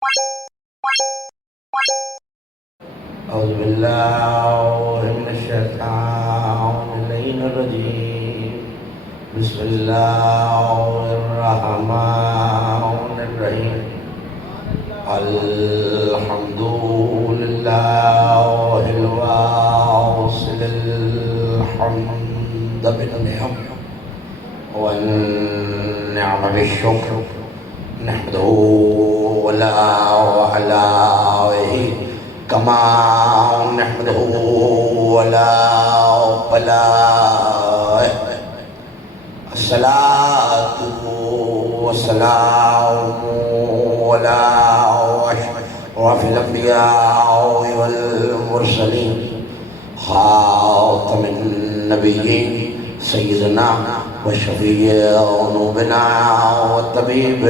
أعوذ بالله من الشيطان الرجيم. بسم الله الرحمن الرحيم. الحمد لله الواصل الحمد بالنعم والنعم بالشكر. نحمده ولا وعلاه كما نحمده ولا بلاه. الصلاة والسلام على أشرف الأنبياء والمرسلين خاتم النبيين سيدنا وشفيع ذنوبنا وطبيب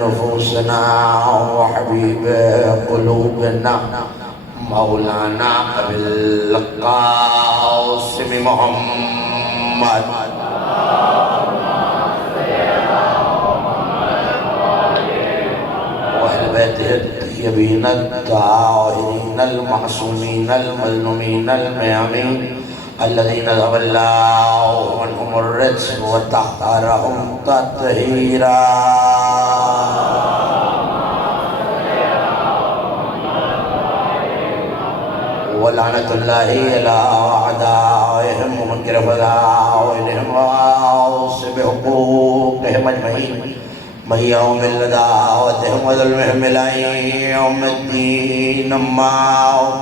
نفوسنا وحبيب قلوبنا مولانا أبي القاسم محمد وأهل بيته الطيبين الطاهرين المعصومين المظلومين الميامين الذين ذهب الله عنهم الرجس وطهرهم تطهيرا. ولعنة الله على أعدائهم ومنكر فضائلهم وغاصب حقوقهم أجمعين من يوم دعوتهم وظلمهم إلى يوم الدين. أما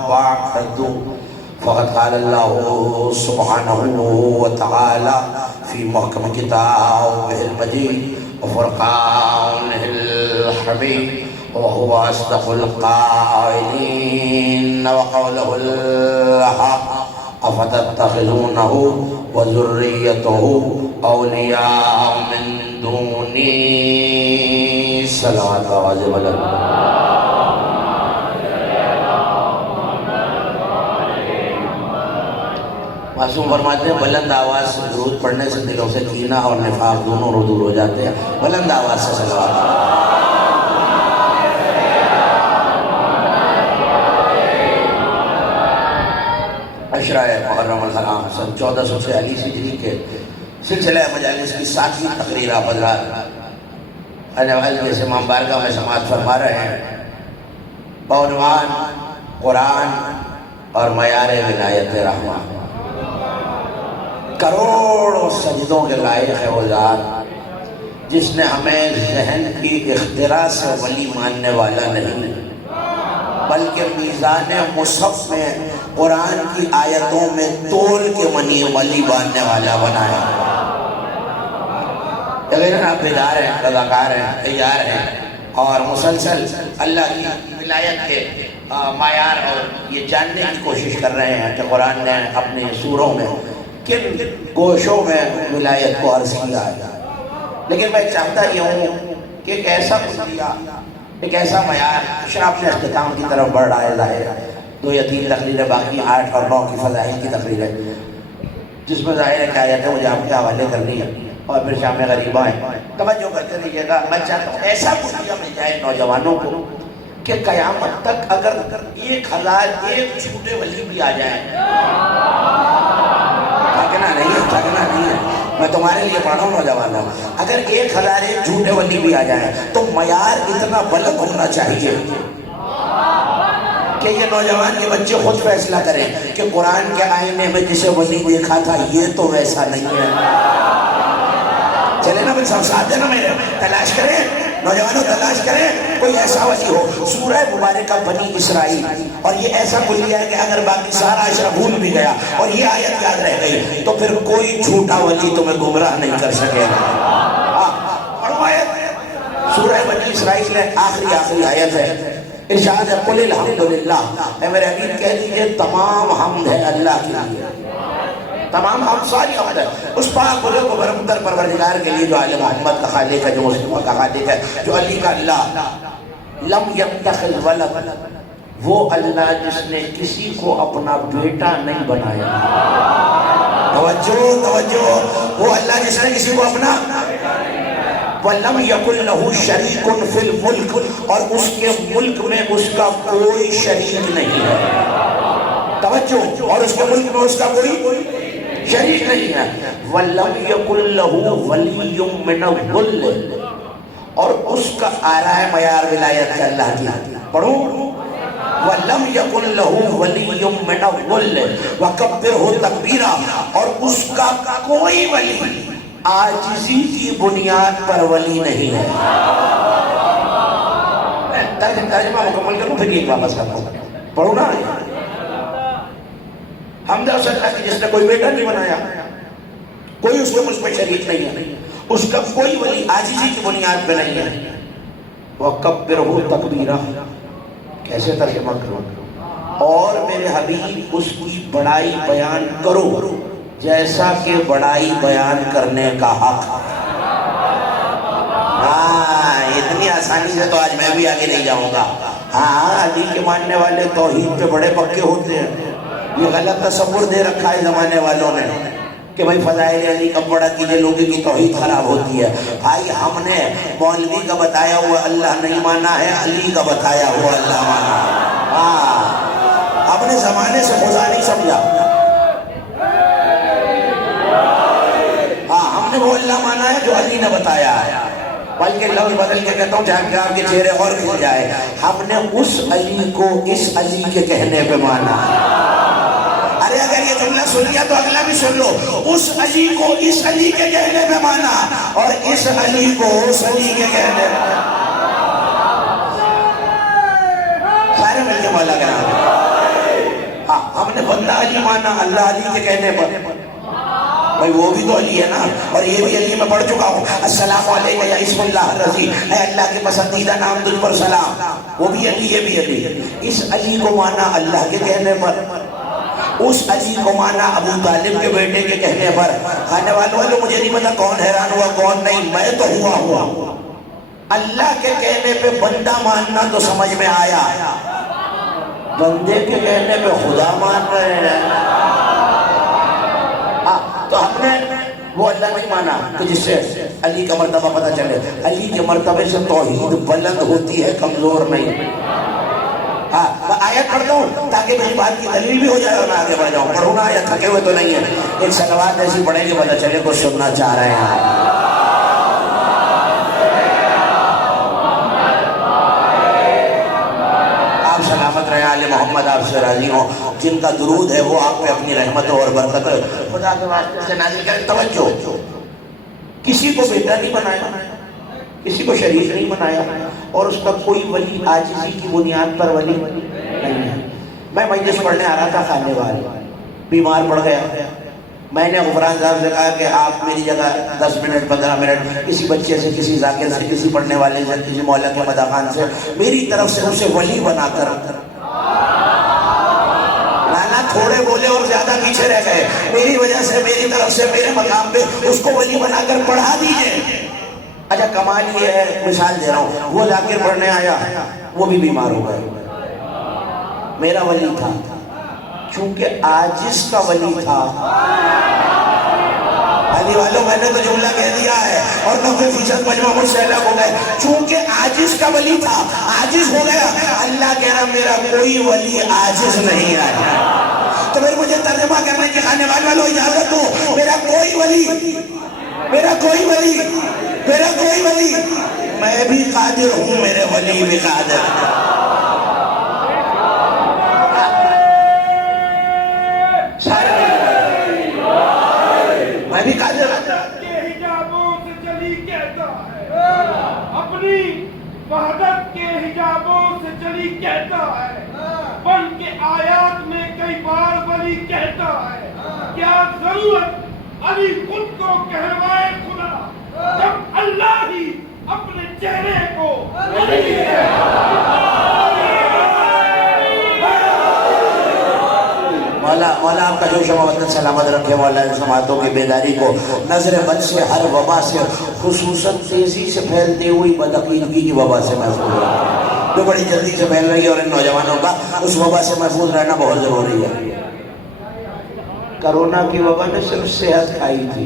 بعد فقد قال الله سبحانه وتعالى في محكم كتابه المجيد وفرقانه الحميد وهو أصدق القائلين وقوله الحق أفتتخذونه وذريته أولياء من دوني. صلوات واجب الله. معصوم فرماتے ہیں بلند آواز سے درود پڑھنے سے دلوں سے کینہ اور نفاق دونوں دور ہو جاتے ہیں. بلند آواز سے صلوات. عشرہ محرم الحرام سن 1446 ہجری کے سلسلہ مجالس کی 7ویں تقریر آپ حضرات سے امام بارگاہ میں سماعت فرما رہے ہیں. بعنوان قرآن اور معیار ولایت رحمہ. کروڑوں سجدوں کے لائق ہے وہ ذات جس نے ہمیں ذہن کی اختراع سے ولی ماننے والا نہیں بلکہ میزان مصحف میں قرآن کی آیتوں میں تول کے منی ولی ماننے والا بنایا. اگر آپ بیدار ہیں، رضاکار ہیں، تیار ہیں اور مسلسل اللہ کی ولایت کے معیار اور یہ جاننے کی کوشش کر رہے ہیں کہ قرآن نے اپنے سوروں میں کن گوشوں میں ولایت کو عرض کیا ہے. لیکن میں چاہتا یہ ہوں کہ ایک ایسا قضیہ، ایک ایسا معیار شراب نے اختتام کی طرف بڑھ رہا ہے. ظاہر 2 یا 3 تقریریں باقی 8 اور 9 کی فضائل کی تقریریں جس میں ظاہر ہے کہ آیتیں مجھے آپ کے حوالے کرنی ہے اور پھر شام غریبہ ہیں. توجہ کرتے رہیے گا. میں چاہتا ہوں ایسا قضیہ مل جائے نوجوانوں کو کہ قیامت تک اگر 1001 جھوٹے ولی بھی آ جائیں، تھکنا نہیں ہے. میں تمہارے لیے پڑھ رہا ہوں نوجوانوں. اگر 1001 جھوٹے ولی بھی آ جائیں تو معیار اتنا بلند ہونا چاہیے کہ یہ نوجوان کے بچے خود فیصلہ کریں کہ قرآن کے آئینے میں جسے ولی دیکھا تھا یہ تو ویسا نہیں ہے. چلے نا سب ساتھ دینا میرے. تلاش کریں نوجوانوں، تلاش کریں کوئی ایسا ولی ہو. سورہ مبارکہ بنی اسرائیل اور یہ ایسا کلیہ ہے کہ اگر باقی سارا عشرہ بھول بھی گیا اور یہ آیت یاد رہ گئی تو پھر کوئی جھوٹا ولی تمہیں گمراہ نہیں کر سکے گا. پڑھو آیت. سورہ بنی اسرائیل ہے، آخری آیت ہے. ارشاد ہے قل الحمدللہ. اے میرے حبیب کہہ دیجئے تمام حمد ہے اللہ کے لیے. تمام حمد ساری حمد ہے اس پاک خدا کو برمتر پروردگار کے لیے جو آل محمد کا خالق ہے، جو مسلمہ کا خالق ہے، جو علی کا اللہ. لم یتخذ ولد، وہ اللہ جس نے کسی کو اپنا بیٹا نہیں بنایا. توجہ، وہ اللہ جس نے کسی کو اپنا وَلَمْ يَكُنْ لَهُ شَرِيكٌ فِي الْمُلْكِ، اور اس کے ملک میں اس کا کوئی شریک نہیں ہے. توجہ، اور اس کے ملک میں اس کا کوئی شریک نہیں ہے. وَلَمْ يَكُنْ لَهُ وَلِيٌّ مِّنَ الظُّلِّ، اور اس کا آرائے معیار ولایت کا اللہ کی. پڑھو وَلَمْ يَكُنْ لَهُ وَلِيٌّ مِّنَ الظُّلِّ وَكَبِّرْهُ تَكْبِيرًا، اور اس کا کوئی ولی عاجزی کی بنیاد پر ولی نہیں ہے. ترجمہ مکمل کروں پھر ایک واپس کرتا ہوں. پڑھو نا. حمد و ثنا کی جس نے کوئی بیٹا نہیں بنایا، کوئی اس کے مجھ پہ شریک نہیں ہے، اس کا کوئی ولی عاجزی کی بنیاد پہ نہیں ہے. وَكَبِّرْهُ تَكْبِيرًا، کیسے ترجمہ کروں؟ اور میرے حبیب اس کی بڑائی بیان کرو جیسا کہ بڑائی بیان کرنے کا حق. ہاں، اتنی آسانی سے تو آج میں بھی آگے نہیں جاؤں گا. ہاں، علی کے ماننے والے توحید پہ بڑے پکے ہوتے ہیں. یہ غلط تصور دے رکھا ہے زمانے والوں نے کہ بھائی فضائل علی کب بڑا کیجئے، لوگوں کی توحید خراب ہوتی ہے. بھائی ہم نے مولوی کا بتایا ہوا اللہ نہیں مانا ہے، علی کا بتایا ہوا اللہ مانا ہے. ہاں، اپنے زمانے سے خدا نہیں سمجھا. ہاں، ہم نے وہ اللہ مانا ہے جو علی نے بتایا ہے. بلکہ لفظ بدل کے کہتا ہوں جہاں کہ آپ کے چہرے اور کھل جائے، ہم نے اس علی کو اس علی کے کہنے پہ مانا ہے. ارے اگر یہ جملہ سن لیا تو اگلا بھی سن لو. اس علی کو اس علی کے کہنے پہ مانا، اور اس علی کو اس علی کے کہنے پہ. سارے مل کے مولا کا نام. ہاں، ہم نے بندہ علی مانا اللہ علی کے کہنے پر. بھائی وہ بھی تو علی ہے نا، اور یہ بھی علی میں پڑھ چکا ہوں. السلام علیکم یا اسم اللہ الرضی، اے اللہ کے پسندیدہ نام تجھ پر سلام. وہ بھی علی، یہ بھی علی. اس علی کو مانا اللہ کے کہنے پر، اس علی کو مانا ابو طالب کے بیٹے کے کہنے پر. کھانے والوں مجھے نہیں پتا کون حیران ہوا کون نہیں، میں تو ہوا. اللہ کے کہنے پہ بندہ ماننا تو سمجھ میں آیا، بندے کے کہنے پہ خدا مان رہے ہیں. تو ہم نے وہ اللہ نہیں مانا کہ جس سے علی کا مرتبہ پتہ چلے. علی کے مرتبے سے توحید بلند ہوتی ہے، کمزور نہیں. ہاں، آیت پڑھتا ہوں تاکہ میری بات کی دلیل بھی ہو جائے اور میں آگے بڑھ جاؤں. پڑھوں نا، آیت تھکے ہوئے تو نہیں ہے. ایک صلوات ایسی پڑھیں کہ پتہ چلے کچھ سننا چاہ رہے ہیں. آپ سلامت رہے، آل محمد آپ سے راضی ہوں. جن کا درود ہے وہ آپ پہ اپنی رحمت اور برکت خدا کے واسطے سے نازل کریں. توجہ، کسی کو بیٹا نہیں بنایا، کسی کو شریک نہیں بنایا، اور اس کا کوئی ولی عاجزی کی بنیاد پر ولی نہیں ہے. میں مجلس پڑھنے آ رہا تھا، خانے والے بیمار پڑ گیا. میں نے غفران صاحب سے کہا کہ آپ میری جگہ 10 منٹ 15 منٹ کسی بچے سے، کسی ذاکر سے، کسی پڑھنے والے سے، کسی مولا کے مدح خان سے میری طرف سے اسے ولی بنا کر. لانا تھوڑے بولے اور زیادہ پیچھے رہ گئے. میری وجہ سے، میری طرف سے، میرے مقام پہ اس کو ولی بنا کر پڑھا دیجئے. اچھا کمال یہ ہے، مثال دے رہا ہوں، وہ ذاکر پڑھنے آیا، وہ بھی بیمار ہو گئے. میرا ولی تھا، چونکہ عاجز کا ولی تھا. علی والوں میں نے تو جملہ کہہ دیا ہے، اور 90% مجمع مجھ سے الگ ہو گئے. چونکہ عاجز کا ولی تھا، عاجز ہو گیا. اللہ کہہ رہا میرا کوئی ولی عاجز نہیں آیا. تو پھر مجھے ترجمہ کرنے کے خانے والوں اجازت دو. میرا کوئی ولی، میرا کوئی ولی، میرا کوئی ولی، میں بھی قادر ہوں، میرے ولی بھی قادر. میں بھی قادر کے حجابوں سے چلی کہتا ہے، اپنی وحدت کے حجابوں سے چلی کہتا ہے، بن کے آیات میں کئی بار ولی کہتا ہے. کیا ضرورت علی خود کو کہلوائے خدا جب اللہ ہی اپنے چہرے کو علی کہتا ہے. مولا آپ کا جو شماوطن سلامت رکھے. مولا ان سماعتوں کی بیداری کو نظر بد سے، ہر وبا سے، خصوصاً تیزی سے پھیلتی ہوئی بدعقیدگی کی وبا سے محفوظ رکھے، جو بڑی جلدی سے پھیل رہی ہے، اور ان نوجوانوں کا اس وبا سے محفوظ رہنا بہت ضروری ہے. کرونا کی وبا نے صرف صحت کھائی تھی،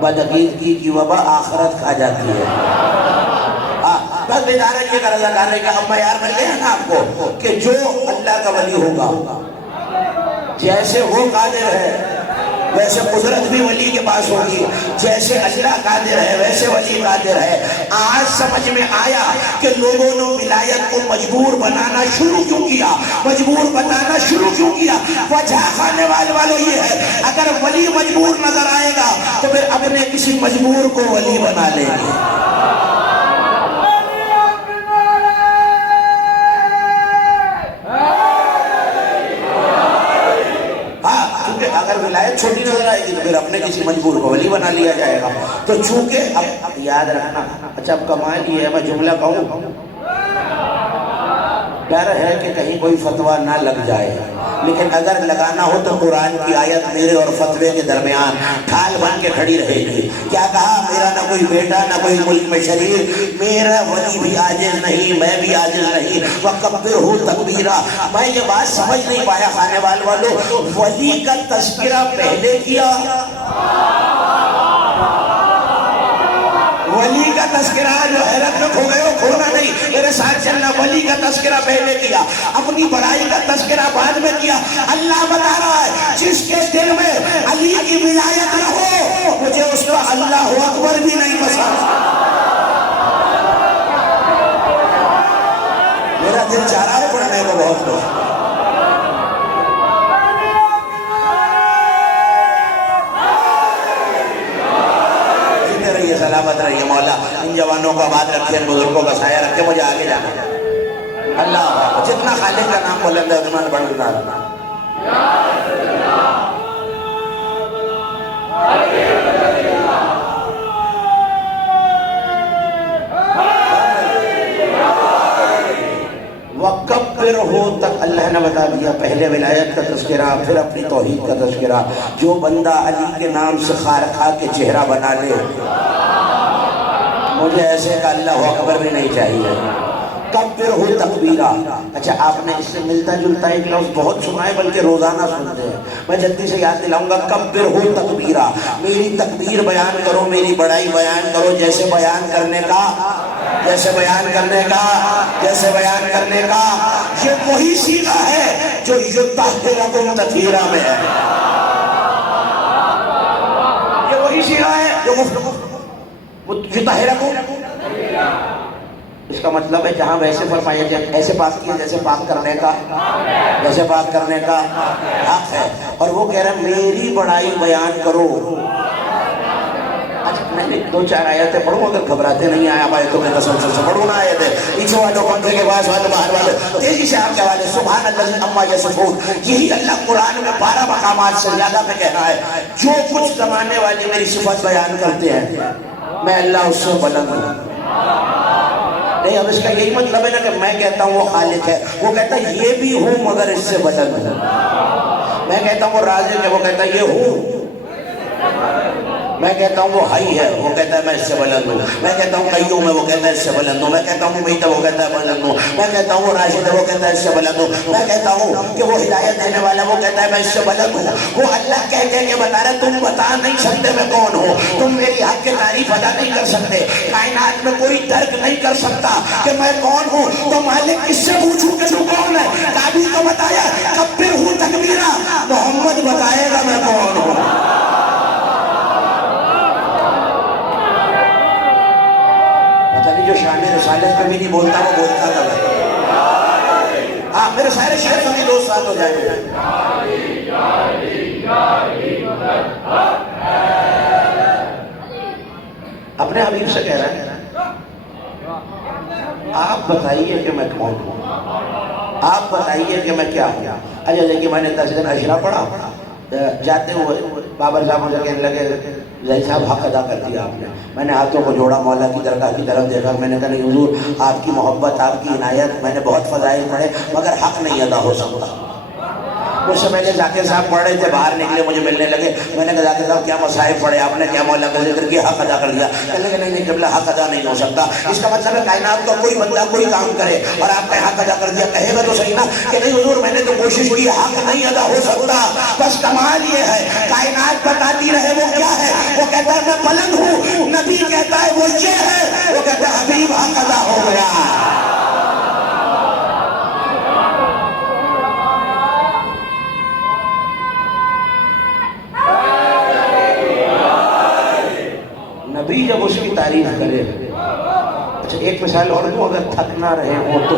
بدعقیدگی کی وبا آخرت کھا جاتی ہے. بس بیدارہ یہ کر رضا کرنے کا اب معیار مل گیا نا آپ کو کہ جو اللہ کا ولی ہوگا جیسے وہ قادر ہے ویسے قدرت بھی ولی کے پاس ہوگی. جیسے اللہ قادر ہے ویسے ولی قادر ہے. آج سمجھ میں آیا کہ لوگوں نے ولایت کو مجبور بنانا شروع کیوں کیا, مجبور بنانا شروع کیوں کیا. وجہ خانے والوں یہ ہے, اگر ولی مجبور نظر آئے گا تو پھر اپنے کسی مجبور کو ولی بنا لیں گے. اگر ولایت چھوٹی نظر آئے گی تو پھر اپنے کسی مجبور کو ولی بنا لیا جائے گا. تو چونکہ اب یاد رکھنا, اچھا اب کمال یہ ہے میں جملہ کہوں, ڈر ہے کہ کہیں کوئی فتویٰ نہ لگ جائے, لیکن اگر لگانا ہو تو قرآن کی آیت میرے اور فتوے کے درمیان ڈھال بن کے کھڑی رہے گی. کیا کہا, میرا نہ کوئی بیٹا نہ کوئی ملک میں شریر, میرا ولی بھی عاجز نہیں میں بھی عاجز نہیں. وَكَبِّرْهُ تَكْبِيرًا. میں یہ بات سمجھ نہیں پایا خانے والوں, ولی کا تذکرہ پہلے کیا, ولی کا تذکرہ جو حیرت میں کھو گئے ہو, کھونا نہیں, میرے ساتھ چلنا. ولی کا تذکرہ پہلے کیا, اپنی بڑائی کا تذکرہ بعد میں کیا. اللہ بتا رہا ہے جس کے دل میں علی کی ولایت نہ ہو مجھے اس کا اللہ اکبر بھی نہیں پسند. میرا دل چاہ رہا ہے پڑھنے کو بہت کچھ. سلامت رہیے مولا, ان جوانوں کو آباد رکھے, ان بزرگوں کا سایہ رکھے, مجھے آگے جانا ہے. اللہ جتنا خالق کا نام بلند ہے اتنا بڑھنا. وَكَبِّرْهُ تک اللہ نے بتا دیا, پہلے ولایت کا تذکرہ پھر اپنی توحید کا تذکرہ. جو بندہ علی کے نام سے خار کھا کے چہرہ بنا لے, مجھے ایسے کا اللہ اکبر بھی نہیں چاہیے. کبرہ تکبیرہ. اچھا آپ نے اس سے ملتا جلتا ایک لفظ بہت سنا ہے بلکہ روزانہ سنتے ہیں, میں جلدی سے یاد دلاؤں گا. کبرہ تکبیرہ, میری تکبیر بیان کرو, میری بڑائی بیان کرو, جیسے بیان کرنے کا جیسے بیان کرنے کا جیسے بیان کرنے کا. یہ وہی صیغہ ہے جو یطہرکم تطہیرا میں ہے. یہ وہی صیغہ ہے جو یطہرکم. اس کا مطلب ہے جہاں ویسے فرمایا جائے ایسے پاک کیا جیسے پاک کرنے کا جیسے پاک کرنے کا حق ہے. اور وہ کہہ رہا ہے میری بڑائی بیان کرو. میں نے 2-4 آیتیں پڑھوں, اگر گھبراتے نہیں آیا آیتوں میں تسلسل سے پڑھوں نا آیتیں. پیچھے والوں پنکھے کے پاس والوں باہر والوں تیزی سے آپ کے حوالے. سبحان اللہ عما یصفون, یہی اللہ قرآن میں 12 مقامات سے زیادہ میں کہہ رہا ہے جو کچھ زمانے والے میری صفت بیان کرتے ہیں میں اللہ اس سے بلند ہوں. نہیں, اب اس کا یہی مطلب ہے نا کہ میں کہتا ہوں وہ خالق ہے, وہ کہتا ہے یہ بھی ہوں مگر اس سے بلند ہوں. میں کہتا ہوں وہ رازق ہے, وہ کہتا ہے یہ ہوں. میں کہتا ہوں وہ حی ہے, وہ کہتا ہے میں اس سے بلند ہوں. میں کہتا ہوں قیوم ہے, وہ کہتا ہے اس سے بلند ہوں. میں کہتا ہوں ممیت ہے, وہ کہتا ہے بلند ہوں. میں کہتا ہوں وہ راشد ہے, وہ کہتا ہے اس سے بلند ہوں. میں کہتا ہوں کہ وہ ہدایت دینے والا, وہ کہتا ہے میں اس سے بلند ہوں. وہ اللہ کہہ کے بتا رہا ہے تم بتا نہیں سکتے میں کون ہوں, تم میری حق کی تعریف ادا نہیں کر سکتے, کائنات میں کوئی درک نہیں کر سکتا کہ میں کون ہوں. تو مالک کس سے پوچھوں کہ تو کون ہے؟ کابی تو بتایا کبرہ تکبیرہ, محمد بتائے گا میں کون ہوں. جو شان رسالت پہ بھی نہیں بولتا وہ بولتا تھا. ہاں میرے سارے شہر سنی 2 سال ہو جائیں گے. اپنے حبیب سے کہہ رہا ہے آپ بتائیے کہ میں کون ہوں, آپ بتائیے کہ میں کیا ہوں. اچھا دیکھیے میں نے 10 دن اشرا پڑھا, جاتے ہوئے بابر صاحب مجھے کہنے لگے زید صاحب حق ادا کر دیا آپ نے. میں نے ہاتھوں کو جوڑا, مولا کی درگاہ کی طرف دیکھا, میں نے کہا نہیں حضور آپ کی محبت آپ کی عنایت, میں نے بہت فضائل پڑھے مگر حق نہیں ادا ہو سکتا. مجھ سے پہلے ذاکر صاحب پڑھ رہے تھے، باہر نکلے مجھے ملنے لگے، میں نے کہا ذاکر صاحب کیا مصائب پڑھے آپ نے، کیا مولا کا ذکر کیا، حق ادا کر دیا؟ کہنے لگے نہیں قبلہ حق ادا نہیں ہو سکتا۔ اس کا مطلب ہے کائنات کا کوئی بندہ کوئی کام کرے اور آپ نے حق ادا کر دیا، کہے گا تو صحیح نا کہ نہیں حضور میں نے تو کوشش کی، حق نہیں ادا ہو سکتا۔ بس کمال یہ ہے کائنات بتاتی رہے وہ کیا ہے، وہ کہتا ہے میں بلند ہوں، نبی کہتا ہے وہ یہ ہے، وہ کہتا ہے حبیب حق ادا ہو گیا۔ نبی جب اس کی تعریف کرے، اچھا ایک مثال اور دوں، اگر تھک نہ رہے ہوں تو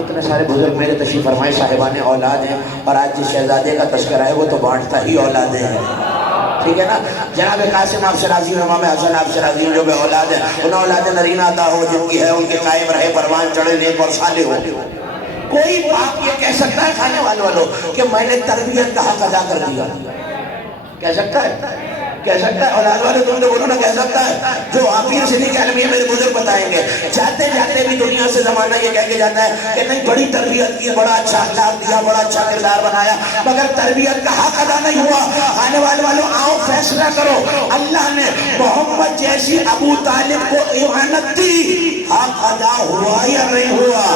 اتنے سارے بزرگ میرے تشریف فرمائے صاحبان اولاد ہیں، اور آج جس شہزادے کا تذکرہ ہے وہ تو بانٹتا ہی اولادیں ہیں، ٹھیک ہے نا؟ جناب قاسم آپ سے راضی ہوں، امام حسن آپ سے راضی ہوں، جو بے اولاد ہیں انہیں اولاد نرینہ عطا ہو، جن کی ہے ان کے قائم رہے پروان چڑھے نیک اور صالح ہو۔ کوئی باپ یہ کہہ سکتا ہے کھانے والوں کہ میں نے تربیت کا حق ادا کر دیا؟ کہہ سکتا ہے؟ کہہ سکتا ہے؟ اولاد والے تم نے بولو نا، کہہ سکتا ہے؟ جو آخر سے نہیں کہہ میرے بزرگ بتائیں گے، جاتے جاتے بھی دنیا سے زمانہ یہ کہہ کے جاتا ہے کہ نہیں بڑی تربیت کی، بڑا اچھا اخلاق دیا، بڑا اچھا کردار بنایا، مگر تربیت کا حق ادا نہیں ہوا۔ آنے والوں آؤ فیصلہ کرو، اللہ نے محمد جیسی ابو طالب کو اعانت دی، حق ادا ہوا یا نہیں ہوا؟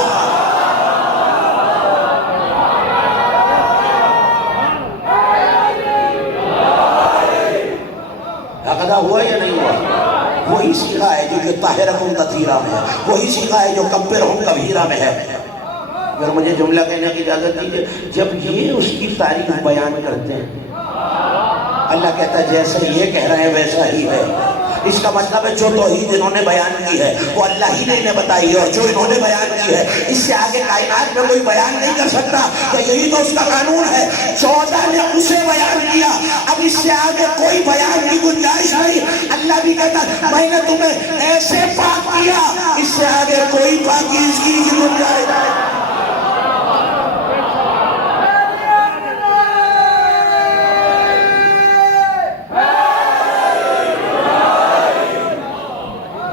ادا ہوا یا نہیں ہوا؟ وہی سیکھا ہے جو کہ طاہرکم تطہیرہ میں ہے، وہی سیکھا ہے جو کبرہم کبیرہ میں ہے۔ اگر مجھے جملہ کہنے کی اجازت دیجیے، جب یہ اس کی تعریف بیان کرتے ہیں اللہ کہتا ہے جیسا یہ کہہ رہے ہیں ویسا ہی ہے۔ اس کا مطلب ہے جو توحید انہوں نے بیان کی ہے وہ اللہ ہی نے انہیں بتائی ہے، اور جو انہوں نے بیان کی ہے اس سے آگے کائنات میں کوئی بیان نہیں کر سکتا، تو یہی تو اس کا قانون ہے۔ 14 نے اسے بیان کیا، اب اس سے آگے کوئی بیان کی گنجائش نہیں۔ اللہ بھی کہتا ہے میں نے تمہیں ایسے پاک کیا، اس سے آگے کوئی پاکیزگی کی گنجائش نہیں۔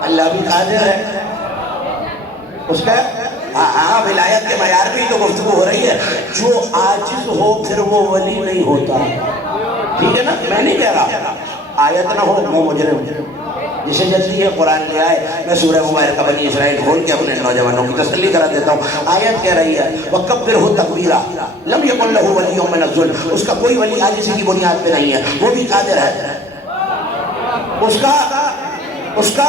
اللہ بھی قادر ہے، اس کا ہاں ولایت کے معیار بھی تو گفتگو ہو رہی ہے۔ جو عاجز ہو پھر وہ ولی نہیں ہوتا، ٹھیک ہے نا؟ میں نہیں کہہ رہا آیت نہ ہو وہ مجرم، جسے جلدی ہے قرآن لے آئے، میں سورہ مبارکہ بنی اسرائیل کھول کے اپنے نوجوانوں کی تسلی کرا دیتا ہوں۔ آیت کہہ رہی ہے وَكَبِّرْهُ تَكْبِيرًا لَمْ يَكُنْ لَهُ وَلِيٌّ مِّنَ الذُّلِّ، اس کا کوئی ولی عاجزی کی بنیاد پہ نہیں ہے، وہ بھی قادر ہے، اس کا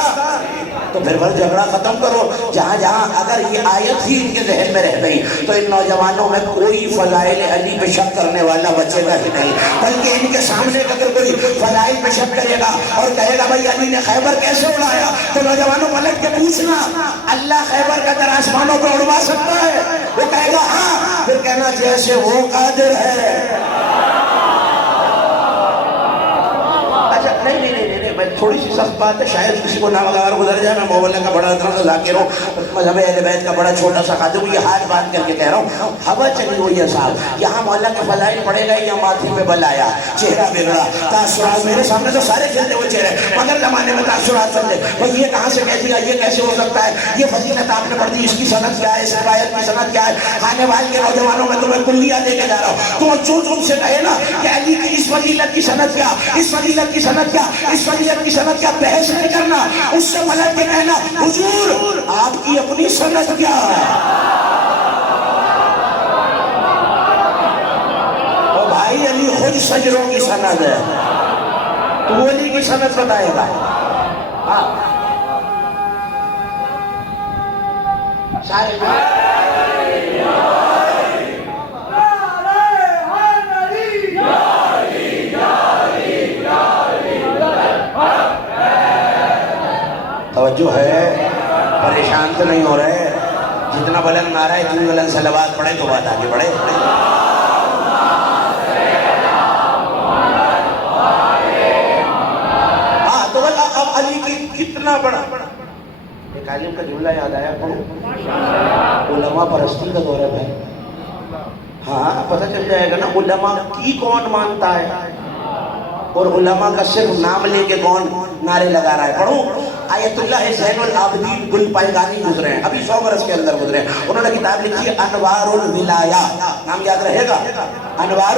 تو پھر جھگڑا ختم کرو۔ جہاں جہاں اگر یہ آیت ہی ان کے ذہن میں رہ گئی تو ان نوجوانوں میں کوئی فضائل علی پہ شک کرنے والا بچے گا ہی نہیں، بلکہ ان کے سامنے اگر کوئی فضائل پہ شک کرے گا اور کہے گا بھائی علی نے خیبر کیسے اڑایا، تو نوجوانوں پلٹ کے پوچھنا اللہ خیبر کا در آسمانوں پہ اڑوا سکتا ہے؟ وہ کہے گا ہاں، پھر کہنا جیسے وہ قادر ہے۔ تھوڑی سی سخت بات ہے، شاید کسی کو ناگوار گزر جائے، میں مولا کا بڑا ذاکر ہوں، مذہب اہل بیت کا بڑا چھوٹا سا خادم ہوں، یہ ہاتھ باندھ کر کے کہہ رہا ہوں ہوا چلی ہوئی ہے صاحب، یہاں مولا کے فضائل پڑے گا یا ماتھے پہ بل آیا، چہرہ بگڑا، تاثرات میرے سامنے تو سارے کھلتے ہوئے چہرے، مگر زمانے میں تاثرات چلتے، بھائی یہ کہاں سے کہہ دیا، یہ کیسے ہو سکتا ہے، یہ فضیلت آپ نے پڑھ دی، اس کی سند کیا ہے، اس روایت کی سند کیا ہے؟ آنے والے کے نوجوانوں میں تمہیں کلیہ دے کے جا رہا ہوں، تم چون تم سے کہے نا کہ علی کی اس فضیلت کی سند کیا، اس فضیلت کی سند کیا، اس فضیلت کی سند کیا، بحث نہیں کرنا، اس سے پلٹ کے کہنا حضور آپ کی اپنی سند کیا ہے؟ او بھائی علی خود سجروں کی سند ہے، تو علی کی سند بتائے گا؟ سارے توجہ ہے، پریشان تو نہیں ہو رہے، جتنا بلند نعرہ ہے اتنی بلند صلوات پڑھے تو بات آگے بڑھے۔ ہاں تو اب علی کی کتنا بڑا، ایک عالم کا جملہ یاد آیا، پڑھو علماء پرستی کا دور ہے بھائی، ہاں پتہ چل جائے گا نا علماء کی کون مانتا ہے اور علماء کا صرف نام لے کے کون نعرے لگا رہا ہے. پڑھوں آیت اللہ زین العابدین گل پائیگانی گزرے ہیں, ابھی 100 برس کے اندر گزرے ہیں. انہوں نے کتاب لکھی ہے انوار الولایات, نام یاد رہے گا, انوار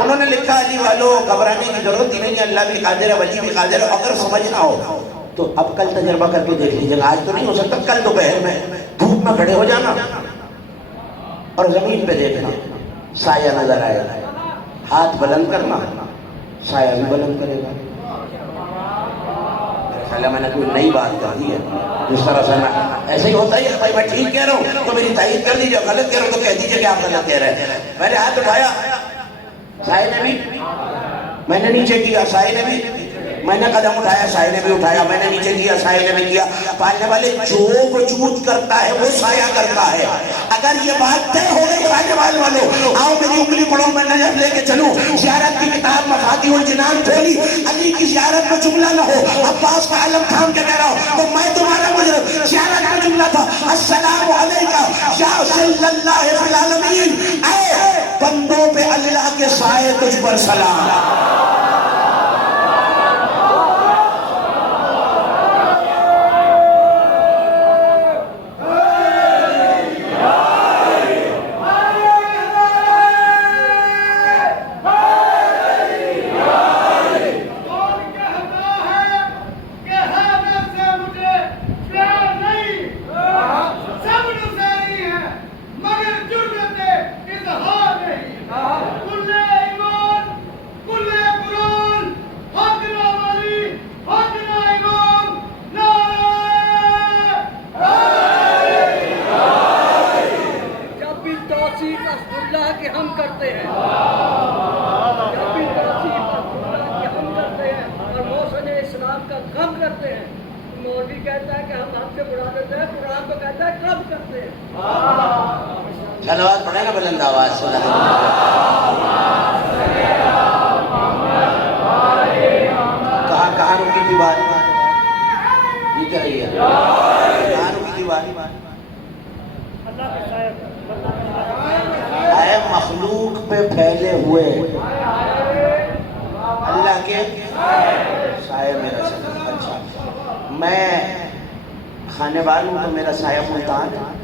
انہوں نے لکھا علی والو گھبرانے کی ضرورت ہی نہیں ہے, اللہ بھی قادر ہے, ولی بھی قادر ہے. اگر سمجھنا ہو تو اب کل تجربہ کر کے دیکھ لیجیے گا, آج تو نہیں ہو سکتا, کل دوپہر میں دھوپ میں کھڑے ہو جانا اور زمین پہ دیکھنا, سایہ نظر آئے گا, ہاتھ بلند کرنا, سایہ بھی بلند کرے گا. میں نے کوئی نئی بات کر دی ہے, جس طرح سے ایسے ہی ہوتا ہے بھائی, میں ٹھیک کہہ رہا ہوں تو میری تائید کر دیجیے, غلط کہہ رہا ہوں تو کہہ دیجیے کہ آپ غلط کہہ رہے ہیں. میں نے ہاتھ اٹھایا, سائے نے بھی, میں نے نیچے کیا, سائے نے بھی, میں نے قدم اٹھایا, سائے نے بھی اٹھایا, میں نے نیچے کیا, سائے نے بھی کیا. پالنے والے جو وجود کرتا ہے وہ سایہ کرتا ہے. اگر یہ بات طے ہو گئی پالنے والوں, آؤ میری انگلی پڑھو, میں نظر لے کے چلوں. زیارت کی کتاب مفاتیح الجنان کھولی, علی کی زیارت میں جملہ نہ ہو, عباس کا علم تھام کے کہہ رہا ہوں تو میں تمہارا مجرم. زیارت میں جملہ تھا السلام علیکہ یا صلی اللہ فی العالمین, اے بندوں پہ اللہ کے سائے تجھ پر سلام. صلوات پڑھیں نا بلند آواز سے. کہاں رکی تھی بات, یہ کہہ رہی ہے, کہاں رکی تھی بات. اے مخلوق پہ پھیلے ہوئے اللہ کے سائے میرا سایہ. اچھا میں خانے بال ہوں تو میرا سایہ ملتان ہے,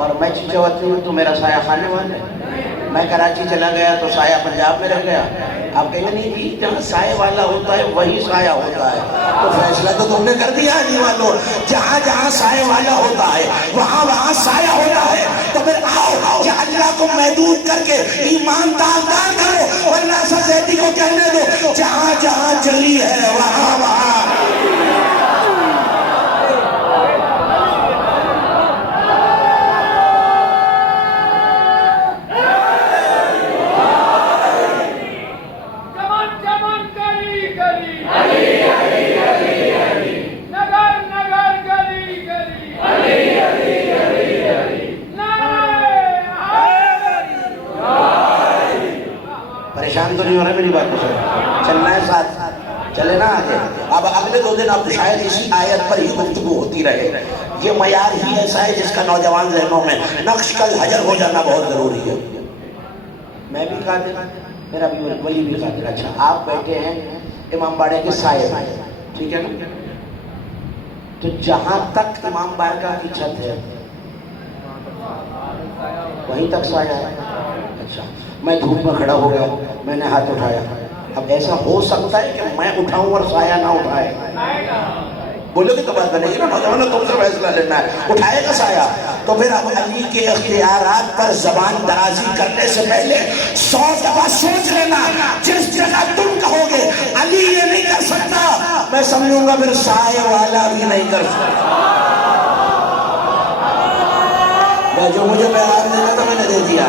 اور میں چچوتی ہوں تو میرا سایہ خانے وال ہے. میں کراچی چلا گیا تو سایہ پنجاب میں رہ گیا. آپ کہیں گے نہیں جی, جہاں سائے والا ہوتا ہے وہی سایہ ہوتا ہے. تو فیصلہ تو تم نے کر دیا علی والو, جہاں جہاں سائے والا ہوتا ہے وہاں وہاں سایہ ہوتا ہے. تو پھر آؤ کہ اللہ کو محدود کر کے ایمان دار کرو, ورنہ سزیدی کو کہنے دو جہاں جہاں جلی ہے وہاں وہاں. پریشان تو نہیں ہو رہا میری بات کو, چلنا ہے ساتھ, چلے نا آگے. اب اگلے 2 دن اب شاید اسی آیت پر ہی گفتگو ہوتی رہے. یہ معیار ہی ایسا ہے جس کا نوجوان ذہنوں میں نقش کل حجر ہو جانا بہت ضروری ہے. میں بھی قادر, میرا بھی ولی بھی قادر. اچھا آپ بیٹھے ہیں امام باڑے کے سائے, ٹھیک ہے نا, تو جہاں تک امام بارگاہ کی چھت ہے وہیں تک سایہ ہے. اچھا میں دھوپ میں کھڑا ہو گیا, میں نے ہاتھ اٹھایا, اب ایسا ہو سکتا ہے کہ میں اٹھاؤں اور سایہ نہ اٹھائے؟ بولو گے تو بات بنے گی نا, نوجوانوں تم سے فیصلہ لینا ہے, اٹھائے گا سایہ. تو پھر اب علی کے اختیارات پر زبان درازی کرنے سے پہلے 100 دفعہ سوچ لینا. جس جگہ تم کہو گے علی یہ نہیں کر سکتا, میں سمجھوں گا پھر سایہ والا بھی نہیں کر سکتا. جو مجھے پیغام دینا تھا میں نے دے دیا.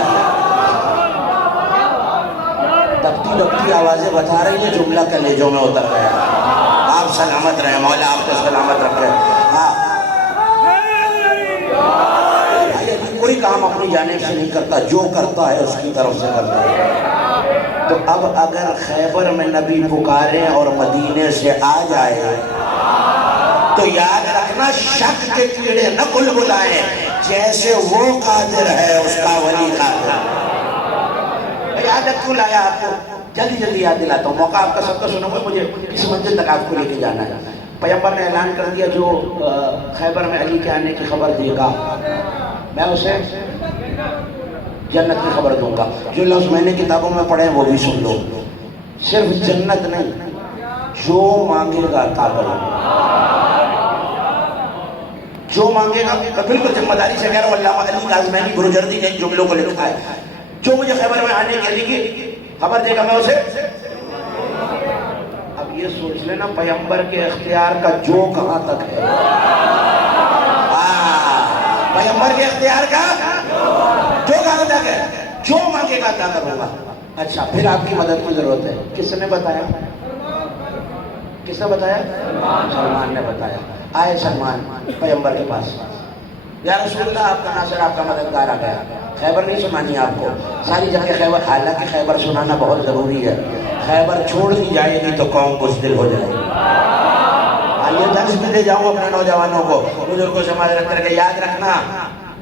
دبتی آوازیں بتا رہی ہیں, جملہ کلیجوں میں اتر گیا. آپ سلامت رہے, مولا آپ کو سلامت رکھے. ہاں کوئی کام اپنی جانب سے نہیں کرتا, جو کرتا ہے اس کی طرف سے کرتا ہے. تو اب اگر خیبر میں نبی پکارے اور مدینے سے آ جائے تو یاد رکھنا شک کے کیڑے نہ بلبلائیں, جیسے وہ قادر ہے اس کا ولی قادر. یاد کیوں لایا آپ کو, جلدی جلدی یاد دلاتا ہوں، موقع آپ کا سب کا سنو گے، مجھے کس منزل تک آپ کو لے کے جانا ہے۔ پیغمبر نے اعلان کر دیا جو خیبر میں علی کے آنے کی خبر دے گا میں اسے جنت کی خبر دوں گا۔ جو لفظ میں نے کتابوں میں پڑھے وہ بھی سن لو، صرف جنت نہیں، جو مانگے گا عطا کروں گا، جو مانگے گا۔ بالکل ذمہ داری سے کہہ رہا ہوں، علامہ علی کاظمینی بروجردی نے ان جملوں کو لکھا ہے، جو مجھے خیبر میں آنے کے لیے خبر دے گا میں اسے۔ اب یہ سوچ لینا پیغمبر کے اختیار کا جو کہاں تک ہے، پیغمبر کے اختیار کا جو کہاں تک ہے، جو مانگے گا عطا کروں گا۔ اچھا پھر آپ کی مدد کی ضرورت ہے، کس نے بتایا؟ کس نے بتایا؟ سلمان نے بتایا۔ آئے سلمان پیغمبر کے پاس، یا رسول اللہ آپ کا ناصر آپ کا مددگار آ گیا۔ خیبر نہیں سنانی آپ کو، ساری جگہ خیبر، حالانکہ خیبر سنانا بہت ضروری ہے، خیبر چھوڑ دی جائے گی تو قوم بزدل ہو جائے گی۔ آئیے درس بھی دے جاؤں اپنے نوجوانوں کو، بزرگوں سے مدد کر کے یاد رکھنا،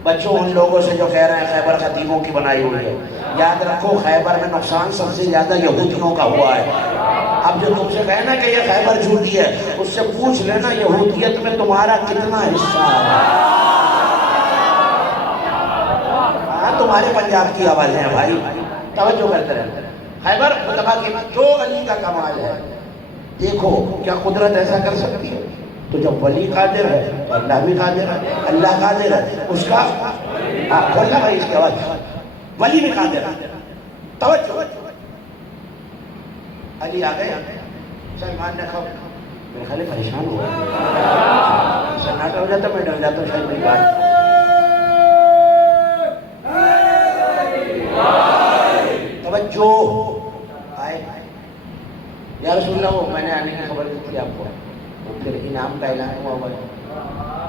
بچوں ان لوگوں سے جو کہہ رہے ہیں خیبر خطیبوں کی بنائی ہوئی ہے، یاد رکھو خیبر میں نقصان سب سے زیادہ یہودیوں کا ہوا ہے۔ اب جو تم سے کہنا کہ یہ خیبر جھوٹی ہے، اس سے پوچھ لینا یہودیت میں تمہارا کتنا حصہ ہے۔ تمہارے پنجاب کی آوازیں ہیں بھائی، توجہ کرتے رہتے ہیں۔ خیبر فتح کی جو علی کا کمال ہے، دیکھو کیا قدرت ایسا کر سکتی ہے؟ تو جب ولی قادر ہے تو اللہ بھی قادر ہے، اللہ قادر ہے اس کا کھولنا بھائی اس کی آواز، ولی بھی قادر ہے۔ توجہ، علی آ گئے، سلمان نے کہا میرے خیال پریشان ہوا، سناٹا ہو جاتا میں ڈر جاتا ہوں شاید میری بات۔ توجہ، آئے یا رسول اللہ، وہ میں نے آنے کی خبر دی تھی آپ کو، پھر انعام کا اعلان ہوا ہوا ہے۔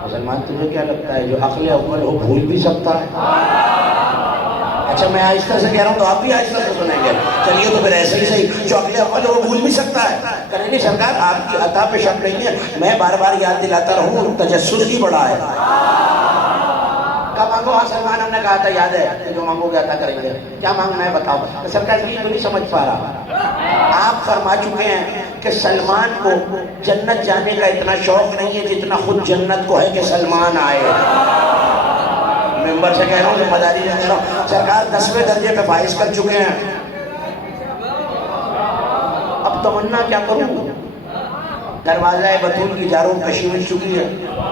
مسلمان تجھے کیا لگتا ہے جو عقل اول ہو بھول بھی سکتا ہے؟ اچھا میں آہستہ سے کہہ رہا ہوں تو آپ بھی آہستہ سے سنیں گے، چلیے تو پھر ایسے ہی صحیح، جو عقل اول ہو بھول بھی سکتا ہے۔ کریں نہیں سرکار آپ کی عطا پہ شک نہیں ہے، میں بار بار یاد دلاتا رہوں، تجسس ہی بڑا ہے۔ کیا مانگو؟ ہاں سلمان ہم نے کہا تھا یاد ہے، جو مانگو گے عطا کریں گے، کیا مانگنا ہے بتاؤ۔ سرکار یہ تو نہیں سمجھ پا رہا، آپ فرما چکے ہیں کہ سلمان کو جنت جانے کا اتنا شوق نہیں ہے جتنا خود جنت کو ہے کہ سلمان آئے۔ ممبر سے کہہ رہا ہوں، ذمہ داری سے کہہ رہا ہوں، سرکار 10ویں درجے پہ فائز کر چکے ہیں، اب تمنا کیا کروں؟ دروازہ بطول کی جاروں کشی مل چکی ہے،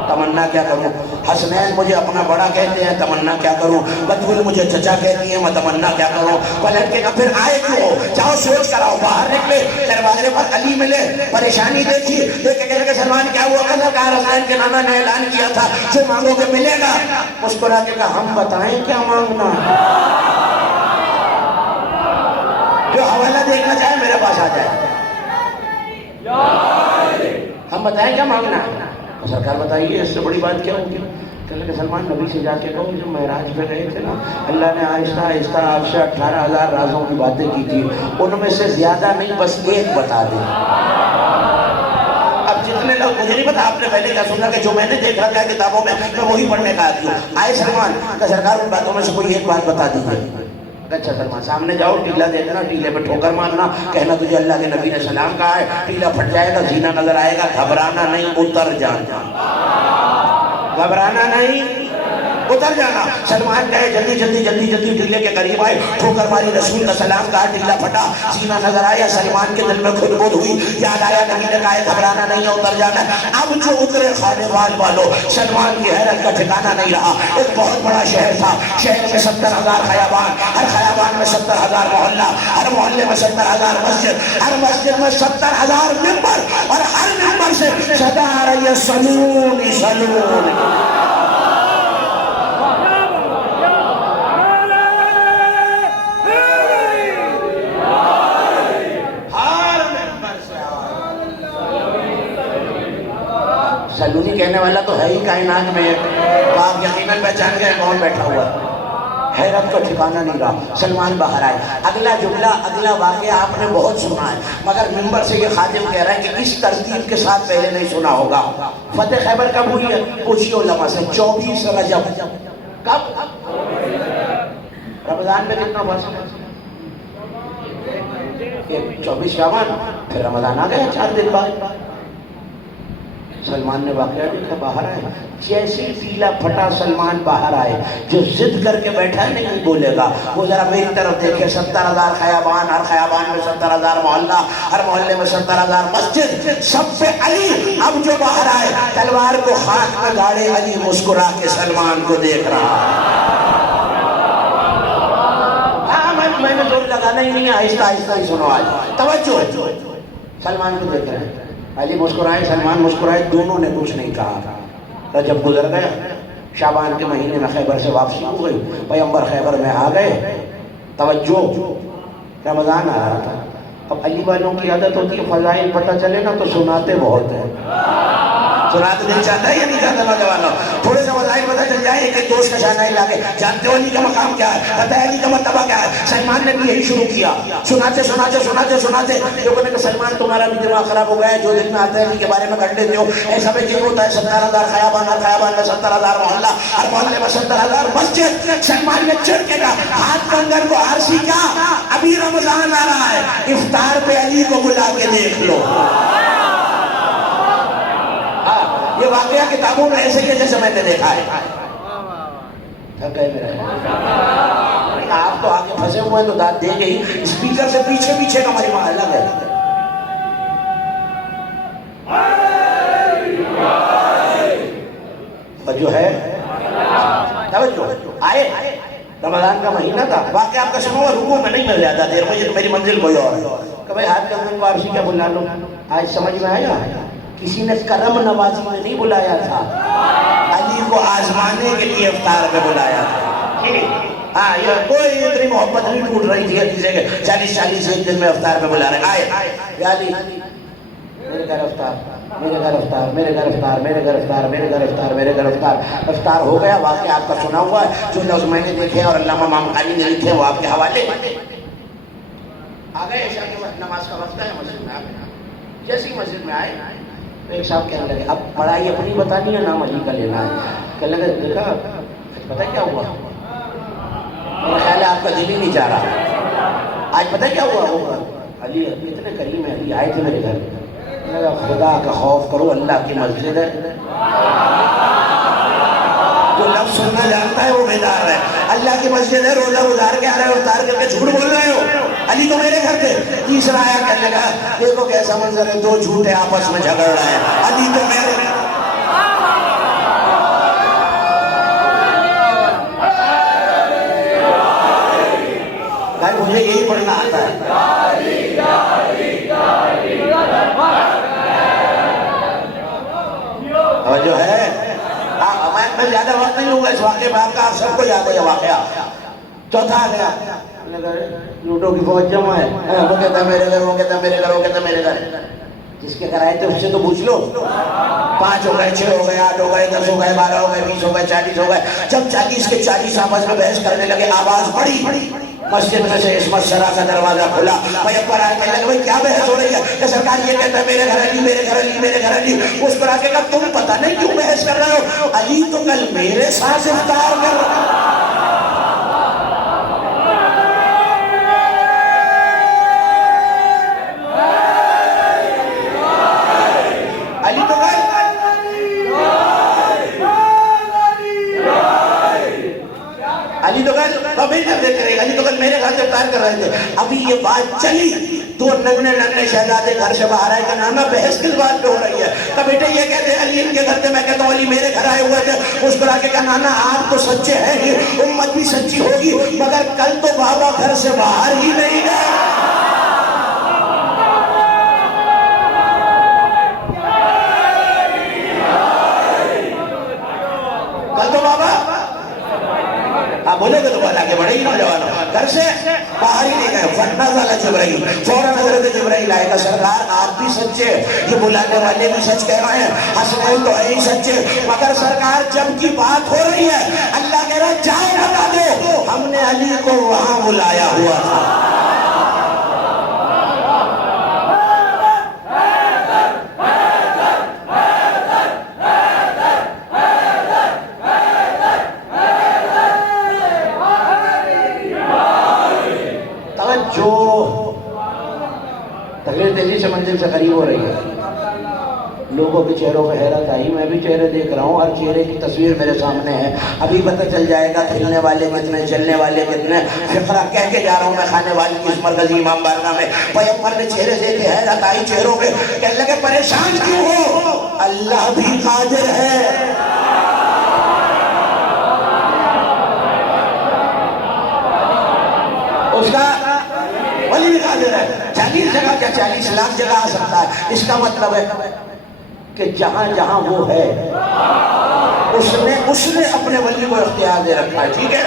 تمنا کیا کروں؟ حسنین مجھے اپنا بڑا کہتے ہیں، تمنا کیا کروں؟ بطول مجھے چچا کہتی ہیں، میں تمنا کیا کروں؟ پلٹ کے پھر آئے کیوں ہو؟ چاہو سوچ کر آؤ، باہر نکلے، دروازے پر علی ملے، پریشانی دیکھی، دیکھ کے کہ سلمان کیا ہوا؟ کہا حسنین کے نانا نے اعلان کیا تھا جو مانگو گے ملے گا۔ مسکرا کے کہا ہم بتائیں کیا مانگنا ہے؟ جو حوالہ دیکھنا چاہے میرے پاس آ جائے، ہم بتائیں کیا مانگنا ہے؟ سرکار بتائیے اس سے بڑی بات کیا ہوگی؟ کہنے کہ سلمان نبی سے جا کے کہو جو معراج پہ گئے تھے نا، اللہ نے آہستہ آہستہ آپ سے 18,000 رازوں کی باتیں کی تھی، ان میں سے زیادہ نہیں بس ایک بتا دیں۔ اب جتنے لوگ، مجھے نہیں پتا آپ نے پہلے کیا سنا کہ جو میں نے دیکھا تھا کتابوں میں وہی پڑھنے کا آتی ہوں۔ آئے سلمان کہ سرکار ان باتوں میں سے کوئی ایک بات بتا دیجیے۔ اچھا سلمان سامنے جاؤ، ٹیلا دیکھنا، ٹیلے پہ ٹھوکر مارنا، کہنا تجھے اللہ کے نبی نے سلام کہا ہے، ٹیلا پھٹ جائے گا، زینہ نظر آئے گا، گھبرانا نہیں، اتر جانا، گھبرانا نہیں، اتر جانا۔ سلمان کہے جلدی جلدی جلدی جلدی ٹیلے کے قریب آئے، ٹھوکر ماری، رسول کا سلام کہا، ٹیلا پھٹا، زینہ نظر آیا، سلمان کے دل میں کھدبود ہوئی، یاد آیا نبی نے کہا ہے گھبرانا نہیں ہے، اتر جانا۔ اب جو اترے خانے والو، سلمان کی حیرت کا ٹھکانہ نہیں رہا۔ ایک بہت بڑا شہر تھا، شہر میں 70,000 خیابان، ہر خیابان میں 70,000 محلہ، ہر محلے میں 70,000 مسجد، ہر مسجد میں 70,000 ممبر، اور ہر ممبر سے صدا آ رہی ہے سلون سلون۔ سلونی کہنے والا تو ہے ہی کائنات میں، تو آپ یقیناً پہچان گئے کون بیٹھا ہوا ہے۔ حیرت کا ٹھکانہ نہیں رہا۔ سلمان باہر آئے، اگلا جملہ، اگلا واقعہ آپ نے بہت سنا ہے، مگر ممبر سے یہ خادم کہہ رہا ہے کہ اس ترتیب کے ساتھ پہلے نہیں سنا ہوگا۔ فتح خیبر کب ہوئی ہے؟ پوچھئے علماء سے، 24 رجب۔ کب؟ رمضان میں کتنا فاصلہ؟ 24 شعبان، پھر رمضان آ گیا 4 دن بعد. سلمان نے واقعہ دیکھا، باہر آئے، جیسے پیلا پھٹا سلمان باہر آئے، جو ضد کر کے بیٹھا ہے نہیں بولے گا، وہ ذرا میری طرف دیکھے. 70,000 خیابان، ہر خیابان میں 70,000 محلہ، ہر محلے میں 70,000 مسجد، سب سے علی. اب جو باہر آئے تلوار کو خاک میں گاڑے، علی مسکرا کے سلمان کو دیکھ رہا. میں نے زور لگانا ہی نہیں، آہستہ آہستہ ہی سنو. آج توجہ، سلمان کو دیکھ رہے ہیں. علی مسکرائے، سلمان مسکرائے، دونوں نے کچھ نہیں کہا. رجب گزر گیا، شعبان کے مہینے میں خیبر سے واپسی ہو گئی، پیغمبر خیبر میں آ گئے. توجہ، رمضان آ رہا تھا. اب علی والوں کی عادت ہوتی ہے فضائل پتہ چلے نا تو سناتے بہت ہیں. سناتے دل چاہتا ہے یا نہیں چاہتا نوجوانوں؟ تھوڑے سے فضائل پتہ چل جائے، ایک ایک دوست کا شاہنائی لا کے جانتے ہو علی کا مقام کیا ہے، پتہ ہے علی کا مرتبہ کیا ہے. سلمان نے بھی یہی شروع کیا، سناتے سناتے سناتے سناتے. لوگوں نے کہا سلمان تمہارا بھی دماغ خراب ہو گیا ہے، جو دل میں آتا ہے علی کے بارے میں کر لیتے ہو. ایسا میں یہ ہوتا ہے 70,000 خیابان، ہر خیابان میں 70,000 محلہ، ہر محلے میں 70,000 مسجد. سلمان نے چڑھ کے کہا، ہاتھ بندر کو عرصی کیا، ابھی رمضان آ رہا ہے، افطار پہ علی کو بلا کے دیکھ لو. یہ واقعہ کتابوں میں ایسے جیسے میں نے دیکھا ہے. آپ تو آگے پھنسے ہوئے تو داد دیں گے ہی. اسپیکر سے پیچھے پیچھے کا ہماری محلہ ہے. جو ہے آئے، رمضان کا مہینہ تھا. واقعہ آپ کا سنو، رکوع میں نہیں مل جاتا دیر، میری منزل کوئی اور ہے. کہ بھائی ہاتھ کندن کو عرشی کیا بلا لو. آج سمجھ میں آیا، کسی نے کرم نوازی میں نہیں بلایا تھا، علی کو آزمانے کے لیے افطار میں بلایا تھا. ہاں، یہ کوئی اتنی محبت نہیں ٹوٹ رہی تھی جسے کہ 40 ایک دن میں افطار میں بلا رہے. آئے یا علی، میرے گھر افطار، میرے گھر افطار، میرے گھر افطار، میرے گھر افطار، میرے گھر افطار، میرے گھر افطار. افطار ہو گیا. واقعہ آپ کا سنا ہوا ہے، جو لفظ میں نے دیکھے اور علامہ امام علی نے لکھے وہ آپ کے حوالے. آ گئے عشاء کے وقت، نماز کا وقت ہے، مسجد میں آ گئے. جیسی مسجد میں آئے ایک صاحب کہنے لگے، اب پڑھائی اپنی بتانی ہے، نام علی کا لینا ہے. کہنے لگے دیکھا پتہ کیا ہوا، میرا خیال ہے آپ کا دل ہی نہیں چاہ رہا. آج پتہ کیا ہوا ہوگا، علی اتنے کریم ہے، علی آئے تھے میرے گھر. خدا کا خوف کرو، اللہ کی مسجد ہے. جو لفظ سننا جانتا ہے وہ بیدار ہے. اللہ کی مسجد ہے، روزہ گزار کے آ رہے ہو، افطار کر کے جھوٹ بول رہے ہو. علی تو میرے گھر تھے. تیسرا آیا کہنے لگا، دیکھو کیسا منظر ہے، دو جھوٹے آپس میں جھگڑ رہے ہیں، علی تو میرے. بھائی مجھے یہی پڑھنا آتا ہے. اور جو ہے میں زیادہ وقت نہیں ہوگا اس واقعے میں، آپ کا آپ سب کو یاد ہے یہ واقعہ. چوتھا آ گیا، لوٹوں کی فوج جمع ہے، وہ کہتا ہے میرے گھر، وہ کہتا ہے میرے گھر، وہ کہتا ہے میرے گھر. جس کے گھر آئے تھے اس سے تو پوچھ لو. 5 ہو گئے، 6 ہو گئے، 8 ہو گئے، 10 ہو گئے، 12 ہو گئے، 20 ہو گئے، 40 ہو گئے. جب 40 کے 40 آپس میں بحث کرنے لگے، آواز بڑی. مسجد میں سے عصمت سرا کا دروازہ کھلا. پیغمبر آئے کہنے لگے، بھائی کیا بحث ہو رہی ہے؟ کہ سرکار یہ کہتا ہے میرے گھر علی، میرے گھر علی، میرے گھر علی. اس پر آ کے کہا تم پتہ نہیں کیوں بحث کر رہے ہو، علی تو کل میرے ساتھ افطار کر رہا ہے. علی تو کل علی تو کل میرے گھر سے افطار کر رہے تھے. ابھی یہ بات چلی تو ننے شہزادے گھر سے باہر آئے کہ نانا بحث کس بات پہ ہو رہی ہے. تو بیٹے یہ کہتے ہیں علی ان کے گھر تھے، میں کہتا ہوں علی میرے گھر آئے ہوئے تھے. اس پر آ کے کہا نانا آپ تو سچے ہیں ہی، امت بھی سچی ہوگی، مگر کل تو بابا گھر سے باہر ہی نہیں گئے. کل تو بابا آپ بولے گے تو بولا کہ بڑے ہی نوجوان گھر سے باہر ہی نہیں گئے. فنزل جبرائیل، فوراً حضرت جبرائیل آئے گا، سرکار آپ بھی سچے، یہ بلانے والے بھی سچ کہہ رہے ہیں، حسنین تو ہے ہی سچے، مگر سرکار جب کی بات ہو رہی ہے اللہ کہہ رہا ہے جاؤ بتا دو ہم نے علی کو وہاں بلایا ہوا تھا. لوگوں کے چہروں پہ حیرت آئی، میں بھی چہرے دیکھ رہا ہوں، ہر چہرے کی تصویر میرے سامنے ہے، ابھی پتہ چل جائے گا کھلنے والے کتنے، چلنے والے کتنے۔ فقرہ کہہ کے جا رہا ہوں میں کھانے والی کی اس مرکزی امام بارگاہ میں، پیغمبر نے چہرے دیکھے، حیرت آئی چہروں پہ، کہنے لگے پریشان کیوں ہو، اللہ بھی قادر ہے۔ اس کا ولی بھی قادر ہے، 40 جگہ کیا 40 لاکھ جگہ آ سکتا ہے۔ اس کا مطلب ہے کہ جہاں جہاں وہ ہے اس نے اپنے ولی کو اختیار دے رکھا ہے، ٹھیک ہے۔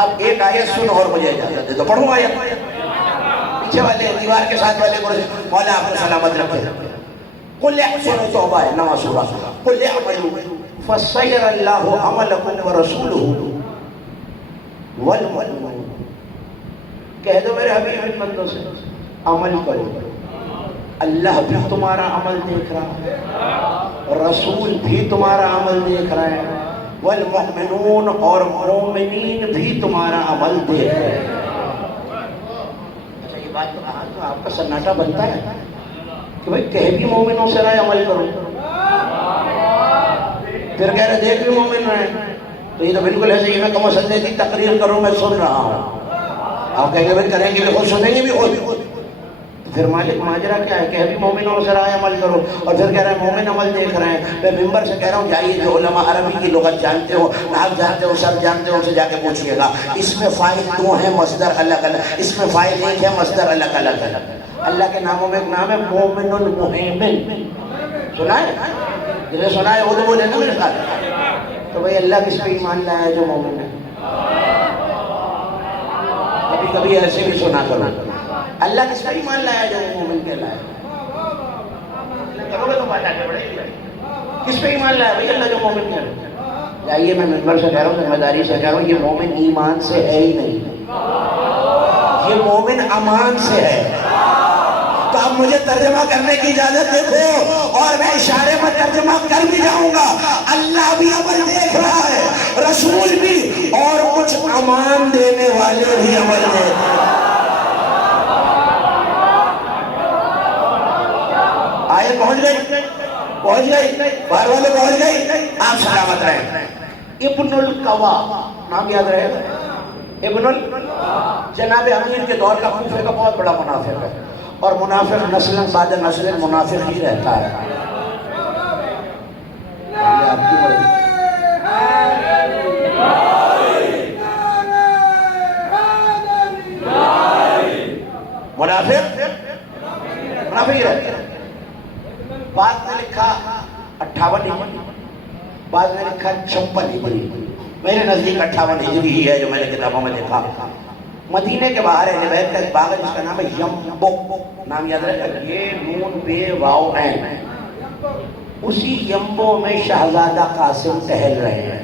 اب ایک آیت سن اور مجھے اجازت دے دو، پڑھوں آیت؟ پیچھے والے دیوار کے ساتھ والے کو مولا آپ نے سلامت رکھے۔ قل احسنوا توبہ ہے، نواں سورہ، قل اعملوا فسيرى الله عملكم ورسوله والمؤمنون۔ کہہ دو میرے حبیب بندوں سے عمل کرو، اللہ بھی تمہارا عمل دیکھ رہا ہے، رسول بھی تمہارا عمل دیکھ رہا ہے، والمؤمنون اور مومنین بھی تمہارا عمل دیکھ رہے ہیں۔ اچھا یہ بات تو آپ کا سناٹا بنتا ہے کہ بھئی کہہ بھی مومنوں سے رہے عمل کرو، پھر کہہ رہے دیکھ بھی مومن رہے، تو یہ تو بالکل ایسے ہی میں کم سننے کی تقریر کروں، میں سن رہا ہوں، آپ کہیں گے بھئی کریں گے بھی خود، سنیں گے بھی خود، پھر مالک ماجرہ کیا ہے؟ کہ ابھی مومنوں سے رائے عمل کرو، اور پھر کہہ رہا ہے مومن عمل دیکھ رہے ہیں۔ میں ممبر سے کہہ رہا ہوں جائیے جو علماء عربی کی لغت جانتے ہو، نحو جانتے ہو، سب جانتے ہو، ان سے جا کے پوچھئے گا اس میں فاعل دو ہیں، مصدر الگ الگ، اس میں فاعل ایک ہے، مصدر الگ الگ ہے۔ اللہ کے ناموں میں ایک نام ہے مومن المہمن، سنا ہے؟ جنہیں سنا ہے وہ تو بولے نا میرے ساتھ۔ تو بھئی اللہ کس پہ ایمان لایا ہے جو مومن ہے؟ کبھی کبھی ایسے بھی سنا کرو، اللہ کس پہ ایمان لایا جو مومن کہلایا ہے؟ کرو گے تو بات آگے بڑھے گی، کس پہ ایمان لایا بھئی اللہ جو مومن کہلایا؟ جائیے میں منبر سے کہہ رہا ہوں، ذمہ داری سے کہہ رہا ہوں، یہ مومن ایمان سے ہے ہی نہیں، یہ مومن امان سے ہے۔ تو اب مجھے ترجمہ کرنے کی اجازت دیکھو، اور میں اشارے میں ترجمہ کر بھی جاؤں گا۔ اللہ بھی عمل دیکھ رہا ہے، رسول بھی، اور کچھ امان دینے والے بھی عمل دیکھ رہے ہیں۔ آئے پہنچ گئی، باہر والے پہنچ گئی، آپ سلامت رہیں۔ ابن القوا نام یاد رہے گا، ابن جناب امیر کے دور کا کوفے کا بہت بڑا منافق ہے، اور منافق نسل بعد نسل منافق ہی رہتا ہے۔ یہ آپ کی مرضی۔ منافق ہی رہتا ہے۔ بعض نے لکھا 58 ہجری، بعض نے لکھا 56 ہجری، میرے نزدیک 58 ہجری ہی ہے جو میں نے کتابوں میں لکھا۔ مدینے کے باہر اہل بیت کا ایک باغ ہے جس کا نام ہے یمبو، نام یاد رہے گا، یہ نون بے واو عین، اسی یمبو میں شہزادہ قاسم ٹہل رہے ہیں۔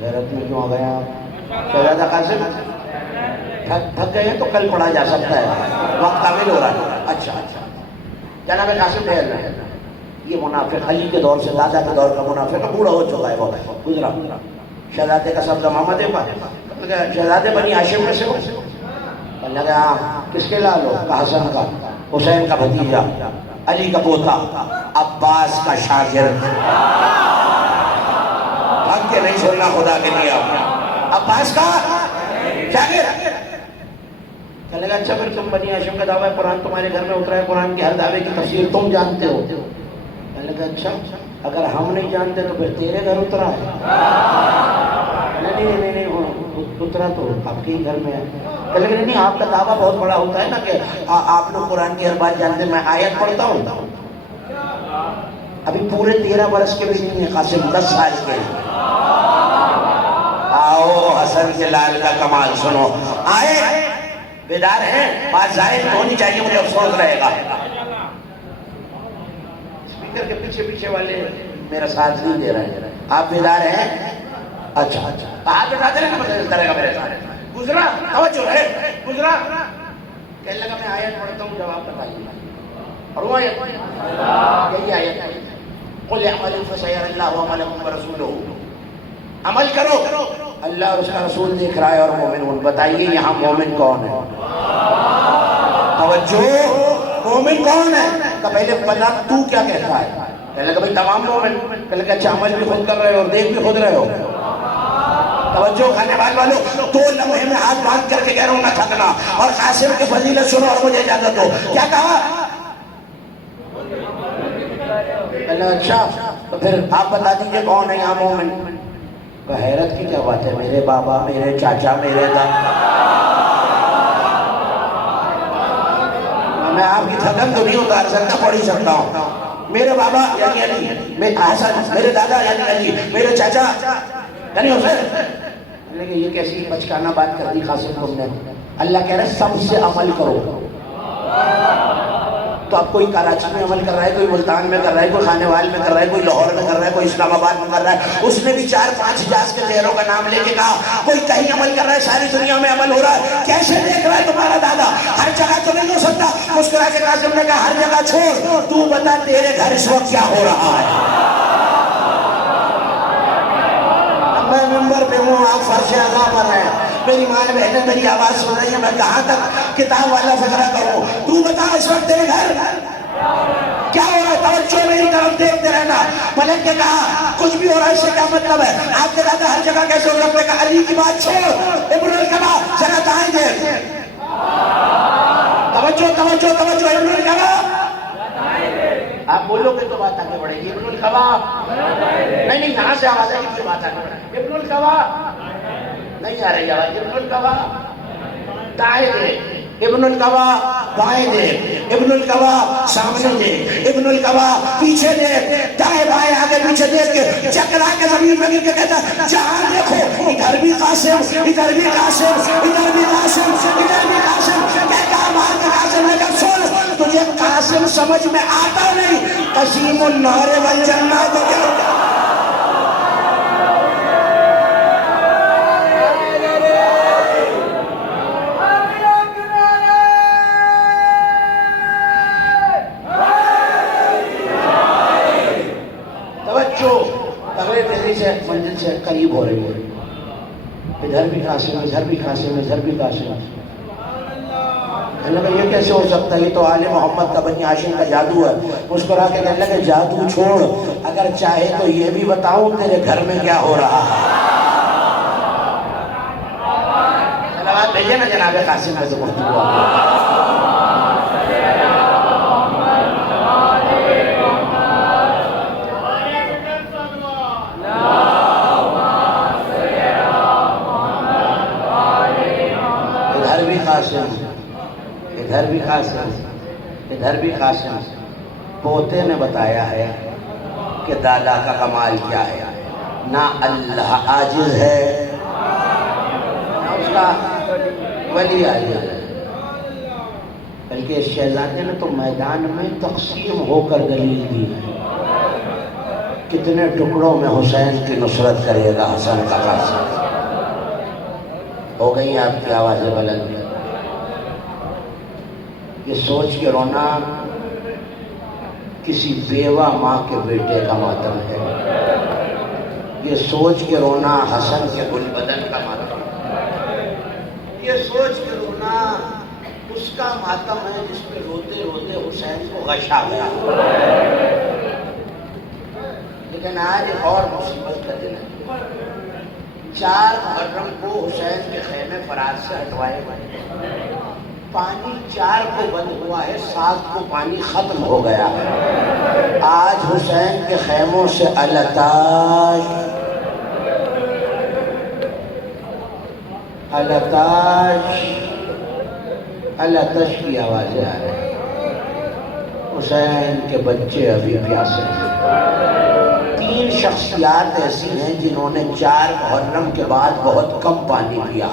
غیرت میں کیوں آ گیا شہزادہ قاسم؟ تھک گئے ہیں تو کل پڑھا جا سکتا ہے، وقت کامل ہو رہا ہے۔ اچھا جناب قاسم ٹہل رہے ہیں، یہ منافق علی کے دور سے دادا کے دور کا منافق بوڑھا ہو چکا ہے، بہت گزرا۔ شہزادے کا سبز امامت ہے، شہزادے بنی ہاشم میں سے ہو؟ اللہ کہا ہاں، کس کے لال ہو؟ کہا حسن کا، حسین کا بھتیجا، علی کا پوتا، عباس کا شاگرد۔ بھاگ کے نہیں چھوڑنا خدا کے لیے، عباس کا شاگرد۔ کہنے لگا اچھا پھر تم بنی ہاشم کا دعویٰ ہے، قرآن تمہارے گھر میں اترا ہے، قرآن کے ہر دعوے کی تفسیر تم جانتے ہو۔ کہنے لگا اچھا اگر ہم نہیں جانتے تو پھر تیرے گھر اترا ہے؟ نہیں اترا تو آپ کے ہی گھر میں ہے۔ لیکن نہیں، آپ کا دعویٰ بہت بڑا ہوتا ہے نا کہ آپ لوگ قرآن کی ہر بات جانتے ہیں، میں آیت پڑھتا ہوں۔ ابھی پورے 13 برس کے بھی نہیں ہیں قاسم، 10 سال کے۔ آؤ حسن کے لال کا کمال سنو، آئے بیدار ہیں، بات ظاہر ہونی چاہیے، مجھے افسوس رہے گا۔ اسپیکر کے پیچھے والے میرا ساتھ نہیں دے رہے ہیں، آپ بیدار ہیں؟ اچھا ہاتھ اٹھاتے رہے نا، اس طرح کا میرے ساتھ گزرا، توجہ ہے، گزرا۔ کہنے لگا میں آیت پڑھتا ہوں، جواب بتائیے۔ اور وہ آیت یہی آیت ہے، قل اعملوا فسيرى الله عملكم ورسوله، عمل کرو، اللہ اور اس کا رسول دیکھ رہا ہے، اور مومن۔ بتائیے یہاں مومن کون ہے؟ توجہ، مومن کون ہے؟ کہ پہلے بتا تو کیا کہتا ہے؟ پہلے کہ بھئی تمام مومن، پہلے کہ اچھا عمل بھی خود کر رہے ہو اور دیکھ بھی خود رہے ہو. توجہ کھانے والوں، 2 لمحے میں ہاتھ باندھ کر کے کہہ رہا ہوں نہ تھکنا، اور قاسم کی فضیلت سنو اور مجھے اجازت دو. کیا کہا؟ اچھا تو پھر آپ بتا دیجئے کون ہے یہاں مومن؟ حیرت کی کیا بات ہے، میرے بابا، میرے چاچا، میرے دادا. میں آپ کی تھکن تو نہیں اتار سکتا، پڑھ ہی سکتا ہوں. میرے بابا یعنی علی، میرے دادا یعنی علی، میرے چاچا یعنی حسین. لیکن یہ کیسی بچکانہ بات کر دی قاسم تم نے؟ اللہ کہہ رہا ہے سب سے عمل کرو. تو اب کوئی کراچی میں عمل کر رہا ہے، کوئی ملتان میں کر رہا ہے، کوئی خانیوال میں کر رہا ہے، کوئی لاہور میں کر رہا ہے، کوئی اسلام آباد میں کر رہا ہے. اس نے بھی 4-5 حجاز کے چہروں کا نام لے کے کہا کوئی کہیں عمل کر رہا ہے، ساری دنیا میں عمل ہو رہا ہے. کیسے دیکھ رہا ہے تمہارا دادا؟ ہر جگہ تو نہیں ہو سکتا. مسکرا کے قاسم نے کہا ہر جگہ چھوڑ، تو بتا تیرے گھر اس وقت کیا ہو رہا ہے. میں ممبر پہ ہوں، آپ فرش اعلیٰ پر ہیں، میری ماں بہنیں میری آواز سن رہی ہیں، میں کہاں تک کتاب والا فکرہ کروں؟ تو بتا اس وقت تیرے گھر کیا ہو رہا ہے؟ توجہ میری طرف دیکھتے رہنا. ملک نے کہا کچھ بھی ہو رہا ہے، اس سے کیا مطلب ہے؟ آپ کے دادا ہر جگہ کیسے ہو سکتے ہیں؟ کہا علی کی بات چھوڑ، ابن القبا ذرا دائیں دیکھ. توجہ توجہ توجہ، ابن القبا. آپ بولو گے تو بات آگے بڑھے گی. ابن القبا نہیں، یہاں سے آواز آئے گی، بات آگے بڑھے گی. ابن القبا نہیں آ رہی آواز. ابن القبا دائیں دے، ابن القبا بائیں دے، ابن القبا سامنے دے، ابن القبا پیچھے دے، دائیں بائیں آگے پیچھے دیکھ کے چکرا کے زمین میں گر کے کہتا ہے جہاں دیکھو ادھر بھی قاسم، ادھر بھی قاسم، ادھر بھی قاسم، ادھر بھی قاسم. کہتا مار کے قاسم نے کہا سن، تجھے قاسم سمجھ میں آتا نہیں، قسیم النار والجنہ تو کیا ہوگا. منزل سے قریب ہو رہی ہے. ادھر بھی قاسم، ادھر بھی قاسم، ادھر بھی قاسم. اللہ یہ کیسے ہو سکتا ہے؟ یہ تو آل محمد کا بنی ہاشم کا جادو ہے. مسکرا کے کہنے لگے جادو چھوڑ، اگر چاہے تو یہ بھی بتاؤں تیرے گھر میں کیا ہو رہا ہے. سلامات بھیجے نا جناب قاسم میں سے گفتگو. ادھر بھی قاسم، ادھر بھی قاسم. پوتے نے بتایا ہے کہ دادا کا کمال کیا ہے. نہ اللہ عاجز ہے، نہ اس کا ولی عاجز ہے، بلکہ اس شہزادے نے تو میدان میں تقسیم ہو کر دلیل دی ہے. کتنے ٹکڑوں میں حسین کی نصرت کرے گا حسن کا قاسم. ہو گئی آپ کی آوازیں بلند. یہ سوچ کے رونا کسی بیوہ ماں کے بیٹے کا ماتم ہے. یہ سوچ کے رونا حسن کے گل بدن کا ماتم ہے. یہ سوچ کے رونا اس کا ماتم ہے جس پہ روتے روتے حسین کو غش آ گیا. لیکن آج ایک اور مصیبت کا دن ہے. 4 محرم کو حسین کے خیمے فراز سے ہٹوائے گئے. پانی 4 کو بند ہوا ہے، 7 کو پانی ختم ہو گیا ہے. آج حسین کے خیموں سے التاش التاش التش کی آوازیں آ رہی ہیں. حسین کے بچے ابھی پیاسے ہیں. 3 شخصیات ایسی ہیں جنہوں نے 4 محرم کے بعد بہت کم پانی پیا،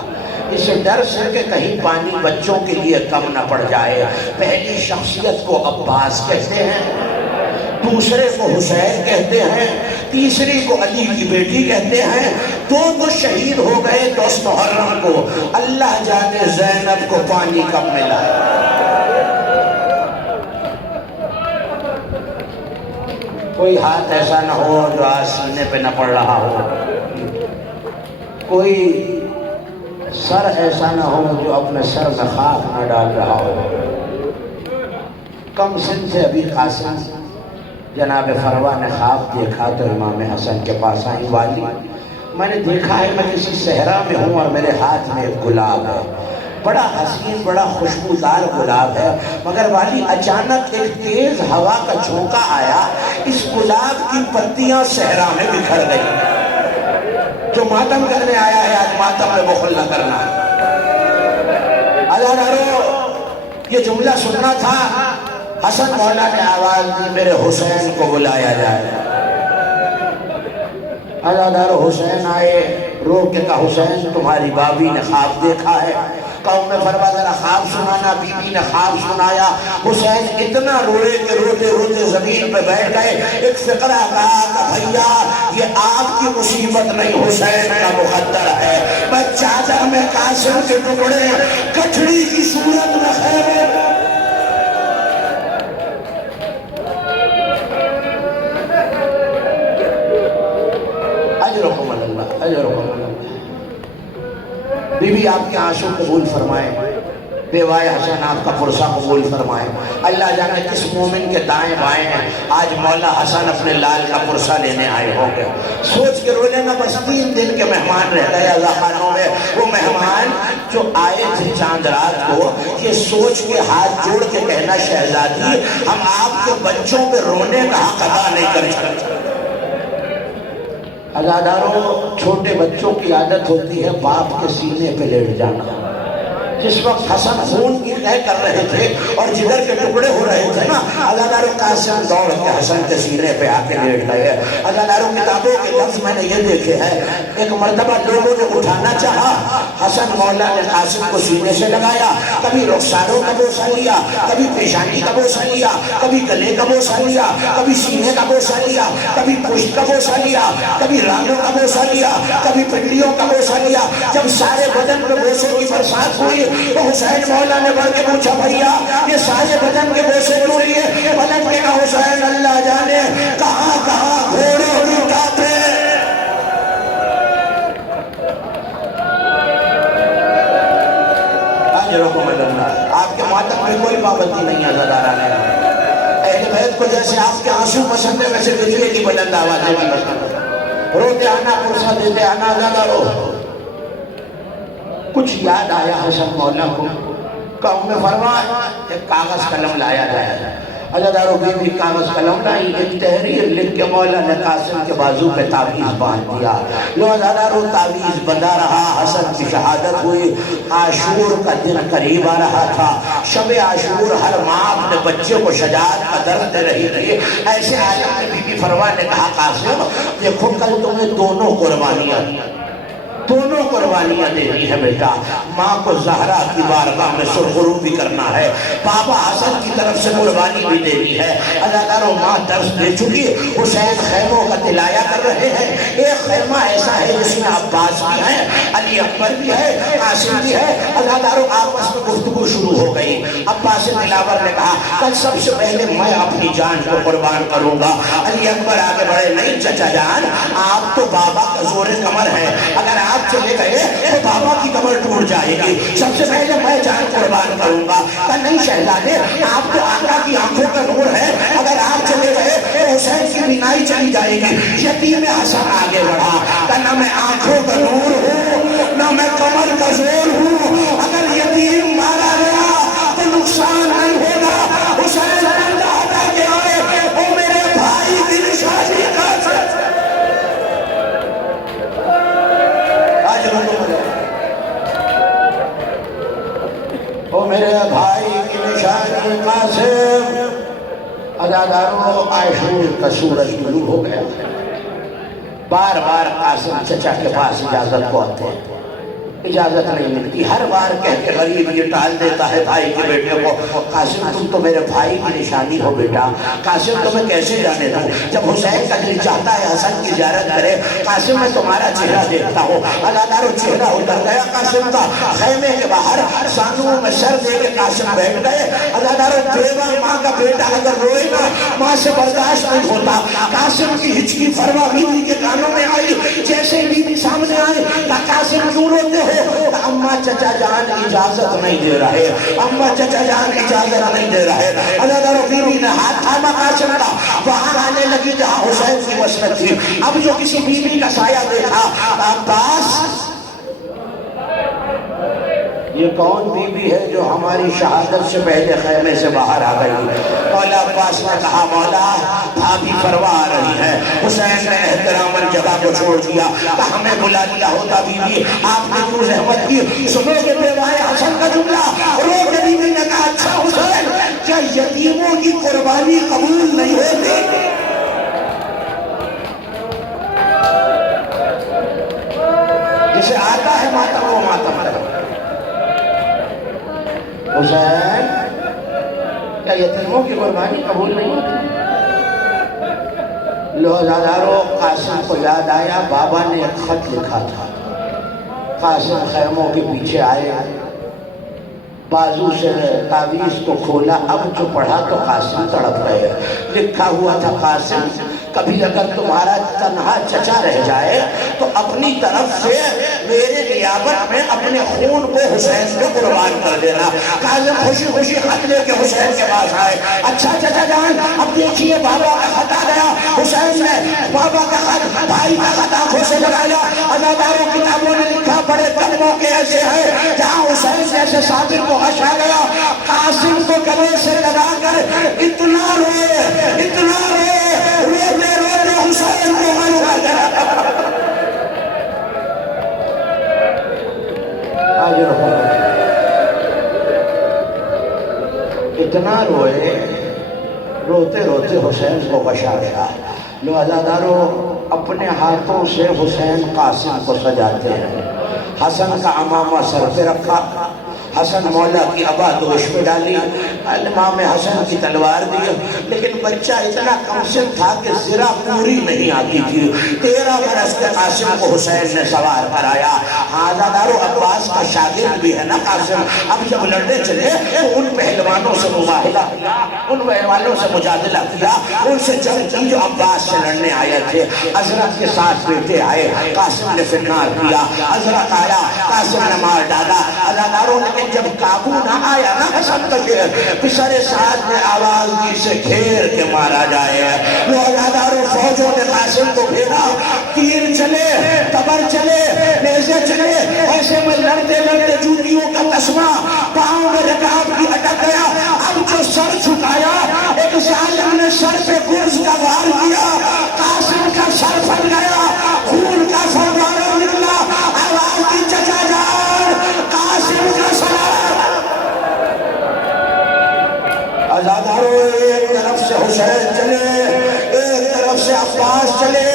اس ڈر سے کہ کہیں پانی بچوں کے لیے کم نہ پڑ جائے. پہلی شخصیت کو عباس کہتے ہیں، دوسرے کو حسین کہتے ہیں، تیسری کو علی کی بیٹی کہتے ہیں. 2 تو شہید ہو گئے 10 محرم کو. اللہ جانے زینب کو پانی کب ملا ہے. کوئی ہاتھ ایسا نہ ہو جو آج سینے پہ نہ پڑ رہا ہو، کوئی سر ایسا نہ ہو جو اپنے سر میں خاک نہ ڈال رہا ہو. کم سن سے ابھی قاسم جناب فروا نے خواب دیکھا تو امام حسن کے پاس آئی، والی میں نے دیکھا ہے میں کسی صحرا میں ہوں اور میرے ہاتھ میں ایک گلاب ہے، بڑا حسین بڑا خوشبودار گلاب ہے، مگر والی اچانک ایک تیز ہوا کا جھونکا آیا، اس گلاب کی پتیاں صحرا میں بکھر گئی۔ جو ماتم کرنے آیا ہے آج ماتم میں بخل نہ کرنا۔ اللہ دارو یہ جملہ سننا تھا، حسن مولا نے آواز دی میرے حسین کو بلایا جائے۔ عزادار حسین آئے، رو کے کہا حسین تمہاری بابی نے خواب دیکھا ہے۔ قوم میں فرما ذرا خواب سنانا، بی بی نے خواب سنایا۔ حسین اتنا روئے کہ روتے روتے زمین پہ بیٹھ گئے۔ ایک فقرہ کہا کہ بھیا یہ آپ کی مصیبت نہیں حسین کا مقدر ہے، میں چادر میں قاسم کے ٹکڑے کٹھڑی کی صورت میں خیمے اجرکم اللہ اجرکم اللہ۔ بی بی آپ کے آنسو قبول فرمائیں، بیوائے حسن آپ کا پرسہ قبول فرمائیں۔ اللہ جانے کس مومن کے دائیں بائیں ہیں آج مولا حسن اپنے لال کا پرسہ لینے آئے ہوں گے۔ سوچ کے رو لینا بس 3 دن کے مہمان رہ گئے اللہ خانوں میں، وہ مہمان جو آئے تھے چاند رات کو، یہ سوچ کے ہاتھ جوڑ کے کہنا شہزادی ہم آپ کے بچوں پہ رونے کا حق ادا نہیں کر سکتے۔ عزاداروں چھوٹے بچوں کی عادت ہوتی ہے باپ کے سینے پہ لیٹ جانا۔ جس وقت حسن خون کی قے کر رہے تھے اور جگر کے ٹکڑے ہو رہے تھے نا، عزاداروں قاسم دوڑ کے حسن کے سینے پہ آ کے لیٹ گئے۔ عزاداروں کتابوں کے لفظ میں نے یہ دیکھے ہیں، ایک مرتبہ لوگوں نے اٹھانا چاہا، حسن مولا نے قاسم کو سینے سے لگایا، کبھی رخساروں کا بوسہ لیا، کبھی پیشانی کا بوسہ لیا، کبھی گلے کا بوسہ لیا، کبھی سینے کا بوسہ لیا، کبھی پشت کا بوسہ لیا، کبھی رانوں کا بوسہ لیا، کبھی پنڈلیوں کا بوسہ لیا۔ جب سارے بدن پہ بوسوں کی برسات ہوئی تو حسین مولا نے بڑھ کے پوچھا بھیا یہ سارے بدن کے بوسے کیوں لیے؟ پلٹ کے کہا حسین اللہ جانے کہاں کہاں گھوڑے اٹھاتے۔ اجرکم اللہ۔ آپ کے ماتم میں کوئی پابندی نہیں ہے عزادارانے، اہل بیت کو جیسے آپ کے آنسو پسند ہے ویسے بجلی کی بلند آوازیں بھی پسند ہے، روتے آنا پرسہ دیتے آنا عزادارو۔ کچھ یاد آیا حسن مولا کو، قوم میں فرمایا ایک کاغذ قلم لایا جائے۔ عزاداروں بی بی کاغذ قلم لائی، ایک تحریر لکھ کے مولا نے قاسم کے بازو پہ تعویذ باندھ دیا۔ لو عزاداروں تعویذ بندہ رہا، حسن کی شہادت ہوئی۔ عاشور کا دن قریب آ رہا تھا، شب عاشور ہر ماں اپنے بچے کو شجاعت کا درد دے رہی تھی۔ ایسے عالم میں بی بی فرما نے کہا قاسم دیکھو کل تمہیں دونوں قربانیاں دینی ہے بیٹا، ماں کو زہرا کی بارگاہ میں سرخرو بھی کرنا ہے، بابا حسن کی طرف سے قربانی بھی دینی ہے۔ عزاداروں ماں درس دے چکی، حسین خیموں کا تلایا کر رہے ہیں۔ ایک خیمہ ایسا ہے جس میں عباس بھی ہے، علی اکبر بھی ہے، قاسم بھی ہے۔ عزاداروں آپس میں گفتگو شروع ہو گئی۔ عباس دلاور نے کہا کل سب سے پہلے میں اپنی جان کو قربان کروں گا۔ علی اکبر آگے بڑھے نہیں چچا جان آپ تو بابا کا زور کمر ہے، اگر آپ چلے گئے تو بابا کی کمر ٹوٹ جائے گی، سب سے پہلے میں جان قربان کروں گا۔ کہا نہیں شہزادے آپ تو آقا کی آنکھوں کا نور ہے، اگر آپ چلے گئے تو حسین کی بینائی چلی جائے گی۔ یتیم حسن آگے بڑھا، کہا نہ میں آنکھوں کا نور ہوں نہ میں کمر کا زور ہوں، اگر یتیم مارا گیا تو نقصان نہیں ہوگا۔ حسین اللہ ہٹا کے آئے وہ میرے بھائی کی نشانی کا وہ میرے بھائی کی نشانی قاسم۔ عزاداروں عاشور کا سورج طلوع ہو گیا، بار بار قاسم چچا کے پاس اجازت کو آتے ہیں، اجازت نہیں ملتی، ہر بار کہتے غریب یہ ٹال دیتا ہے بھائی کے بیٹے کو قاسم تم تو میرے بھائی کی نشانی ہو بیٹا، قاسم تمہیں کیسے جانے دوں؟ جب حسین کا دل چاہتا ہے حسن کی زیارت کرے قاسم میں تمہارا چہرہ دیکھتا ہوں۔ عزاداروں چہرہ اتر گیا قاسم کا، خیمے کے باہر سانوں میں سر دے کے قاسم بیٹھ گئے۔ عزاداروں بیوہ ماں کا بیٹا اگر روئے نا ماں سے برداشت نہیں ہوتا۔ قاسم کی ہچکی فروا بیوی کے کانوں میں آئی، جیسے بیوی سامنے آئی قاسم کیوں روتے ہو؟ اماں چچا جان اجازت نہیں دے رہے، اماں چچا جان اجازت نہیں دے رہے۔ عزاداروں نے ہاتھ تھاما قاسم کا، وہاں آنے لگی جہاں حسین کی مسند تھی۔ اب جو کسی بیوی کا سایہ دیکھا، عباس یہ کون بیوی ہے جو ہماری شہادت سے پہلے خیمے سے باہر آ گئی؟ مولا عباس نے کہا مولا بھابھی پروا آ رہی ہے۔ حسین نے احتراماً جگہ کو چھوڑ دیا، کہ ہمیں بلا لیا ہوتا بیوی، آپ نے کیوں زحمت کی؟ سنو گے بیوائے حسن کا جملہ، رو کے بیوی نے کہا اچھا حسین کیا یتیموں کی قربانی قبول نہیں ہوتی؟ جسے آتا ہے ماتم وہ ماتم ہے۔ حسین کیا یتیموں کی قربانی قبول نہیں ہوتی؟ لوزادارو قاسم کو یاد آیا بابا نے ایک خط لکھا تھا۔ قاسم خیموں کے پیچھے آئے، بازو سے تعویذ کو کھولا، اب جو پڑھا تو قاسم تڑپ گئے۔ لکھا ہوا تھا قاسم کبھی اگر تمہارا تنہا چچا رہ جائے تو اپنی طرف سے میرے نیابت میں اپنے خون کو حسین کو قربان کر دینا۔ قاسم خوشی خوشی خط لے کے حسین کے پاس آئے، اچھا چچا جان اب دیکھیے بابا کا خط آ گیا۔ حسین نے بابا کا خط، بھائی کا خط آنکھوں سے لگایا۔ عزاداروں کتابوں نے لکھا بڑے کلموں کے ایسے ہیں جہاں حسین جیسے صابر کو غش آ گیا، قاسم کو گلے سے لگا کر اتنا روئے، اتنا روئے، روتے روتے حسین کو مروا گیا۔ اتنا روئے، روتے روتے حسین کو غش آ گیا۔ لو عزادارو اپنے ہاتھوں سے حسین قاسم کو سجاتے ہیں۔ حسن کا عمامہ سر پہ رکھا، حسن مولا کی ابا دوش پہ ڈالی، امام حسن کی تلوار دی، لیکن بچہ اتنا کم سن تھا کہ ذرا پوری نہیں آتی تھی۔ 13 برس کے قاسم کو حسین نے سوار کرایا۔ عزادارو عباس کا شاگرد بھی ہے نا قاسم، اب جب لڑنے چلے تو ان پہلوانوں سے مباہلہ کیا، ان پہلوانوں سے مجادلہ کیا، ان سے جنگ کی جو عباس سے لڑنے آئے تھے۔ حضرت کے ساتھ بیٹے آئے، قاسم نے فرنار کیا، حضرت آیا، قاسم نے مار ڈالا۔ عزاداروں نے جب قابو نہ آیا نا حسن تک، پسر سعد نے آواز دی سے گھیر کے مارا جائے۔ وہ عزاداروں فوجوں نے قاسم کو گھیرا، تیر چلے، تبر چلے، نیزے چلے، ایسے میں لڑتے لڑتے جوتیوں کا تسمہ پاؤں میں رکاب کی اٹک گیا۔ اب جو سر چھکایا، ایک ظالم نے سر پہ گرز کا وار کیا، قاسم کا سر پھٹ گیا، خون کا فوارہ نکلا، آواز دی چچا جان قاسم کا سر۔ عزادارو ایک طرف سے حسین چلے، ایک طرف سے عباس چلے،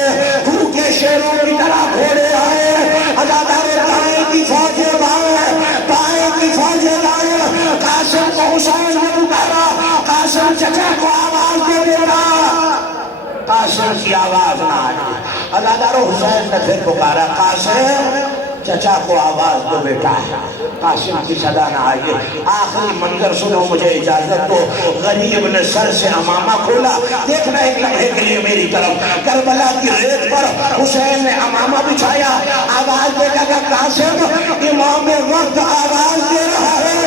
بھوکے شیروں کی طرح گھوڑے آئے۔ عزادارو دائیں کی فوجیں بائیں، بائیں کی فوجیں دائیں۔ قاسم کو حسین نے پکارا، قاسم چچا کو آواز دے دیتا، قاسم کی آواز نہ آئی۔ عزادارو حسین نے پھر پکارا، قاسم چچا کو آواز دو بیٹا۔ قاسم کی صدا نہ آئی۔ آخری منظر سنو، مجھے اجازت دو۔ غریب نے سر سے عمامہ کھولا، دیکھنا ایک لمحے کے لیے میری طرف۔ کربلا کی ریت پر حسین نے عمامہ بچھایا، آواز دے کہ قاسم امام وقت آواز دے رہا ہے۔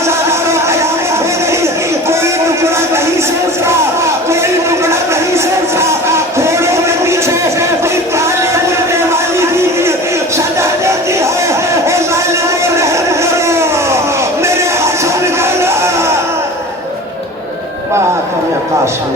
عزاداروں قیامت ہو گئی، کوئی ٹکڑا نہیں سے اٹھا، کوئی ٹکڑا نہیں سے اٹھا۔ گھوڑوں کے پیچھے کوئی کالے بلنے والی بھی صدا دیتی ہے، اے ظالموں رحم کرو، میرے حسن کا ماتم قاسم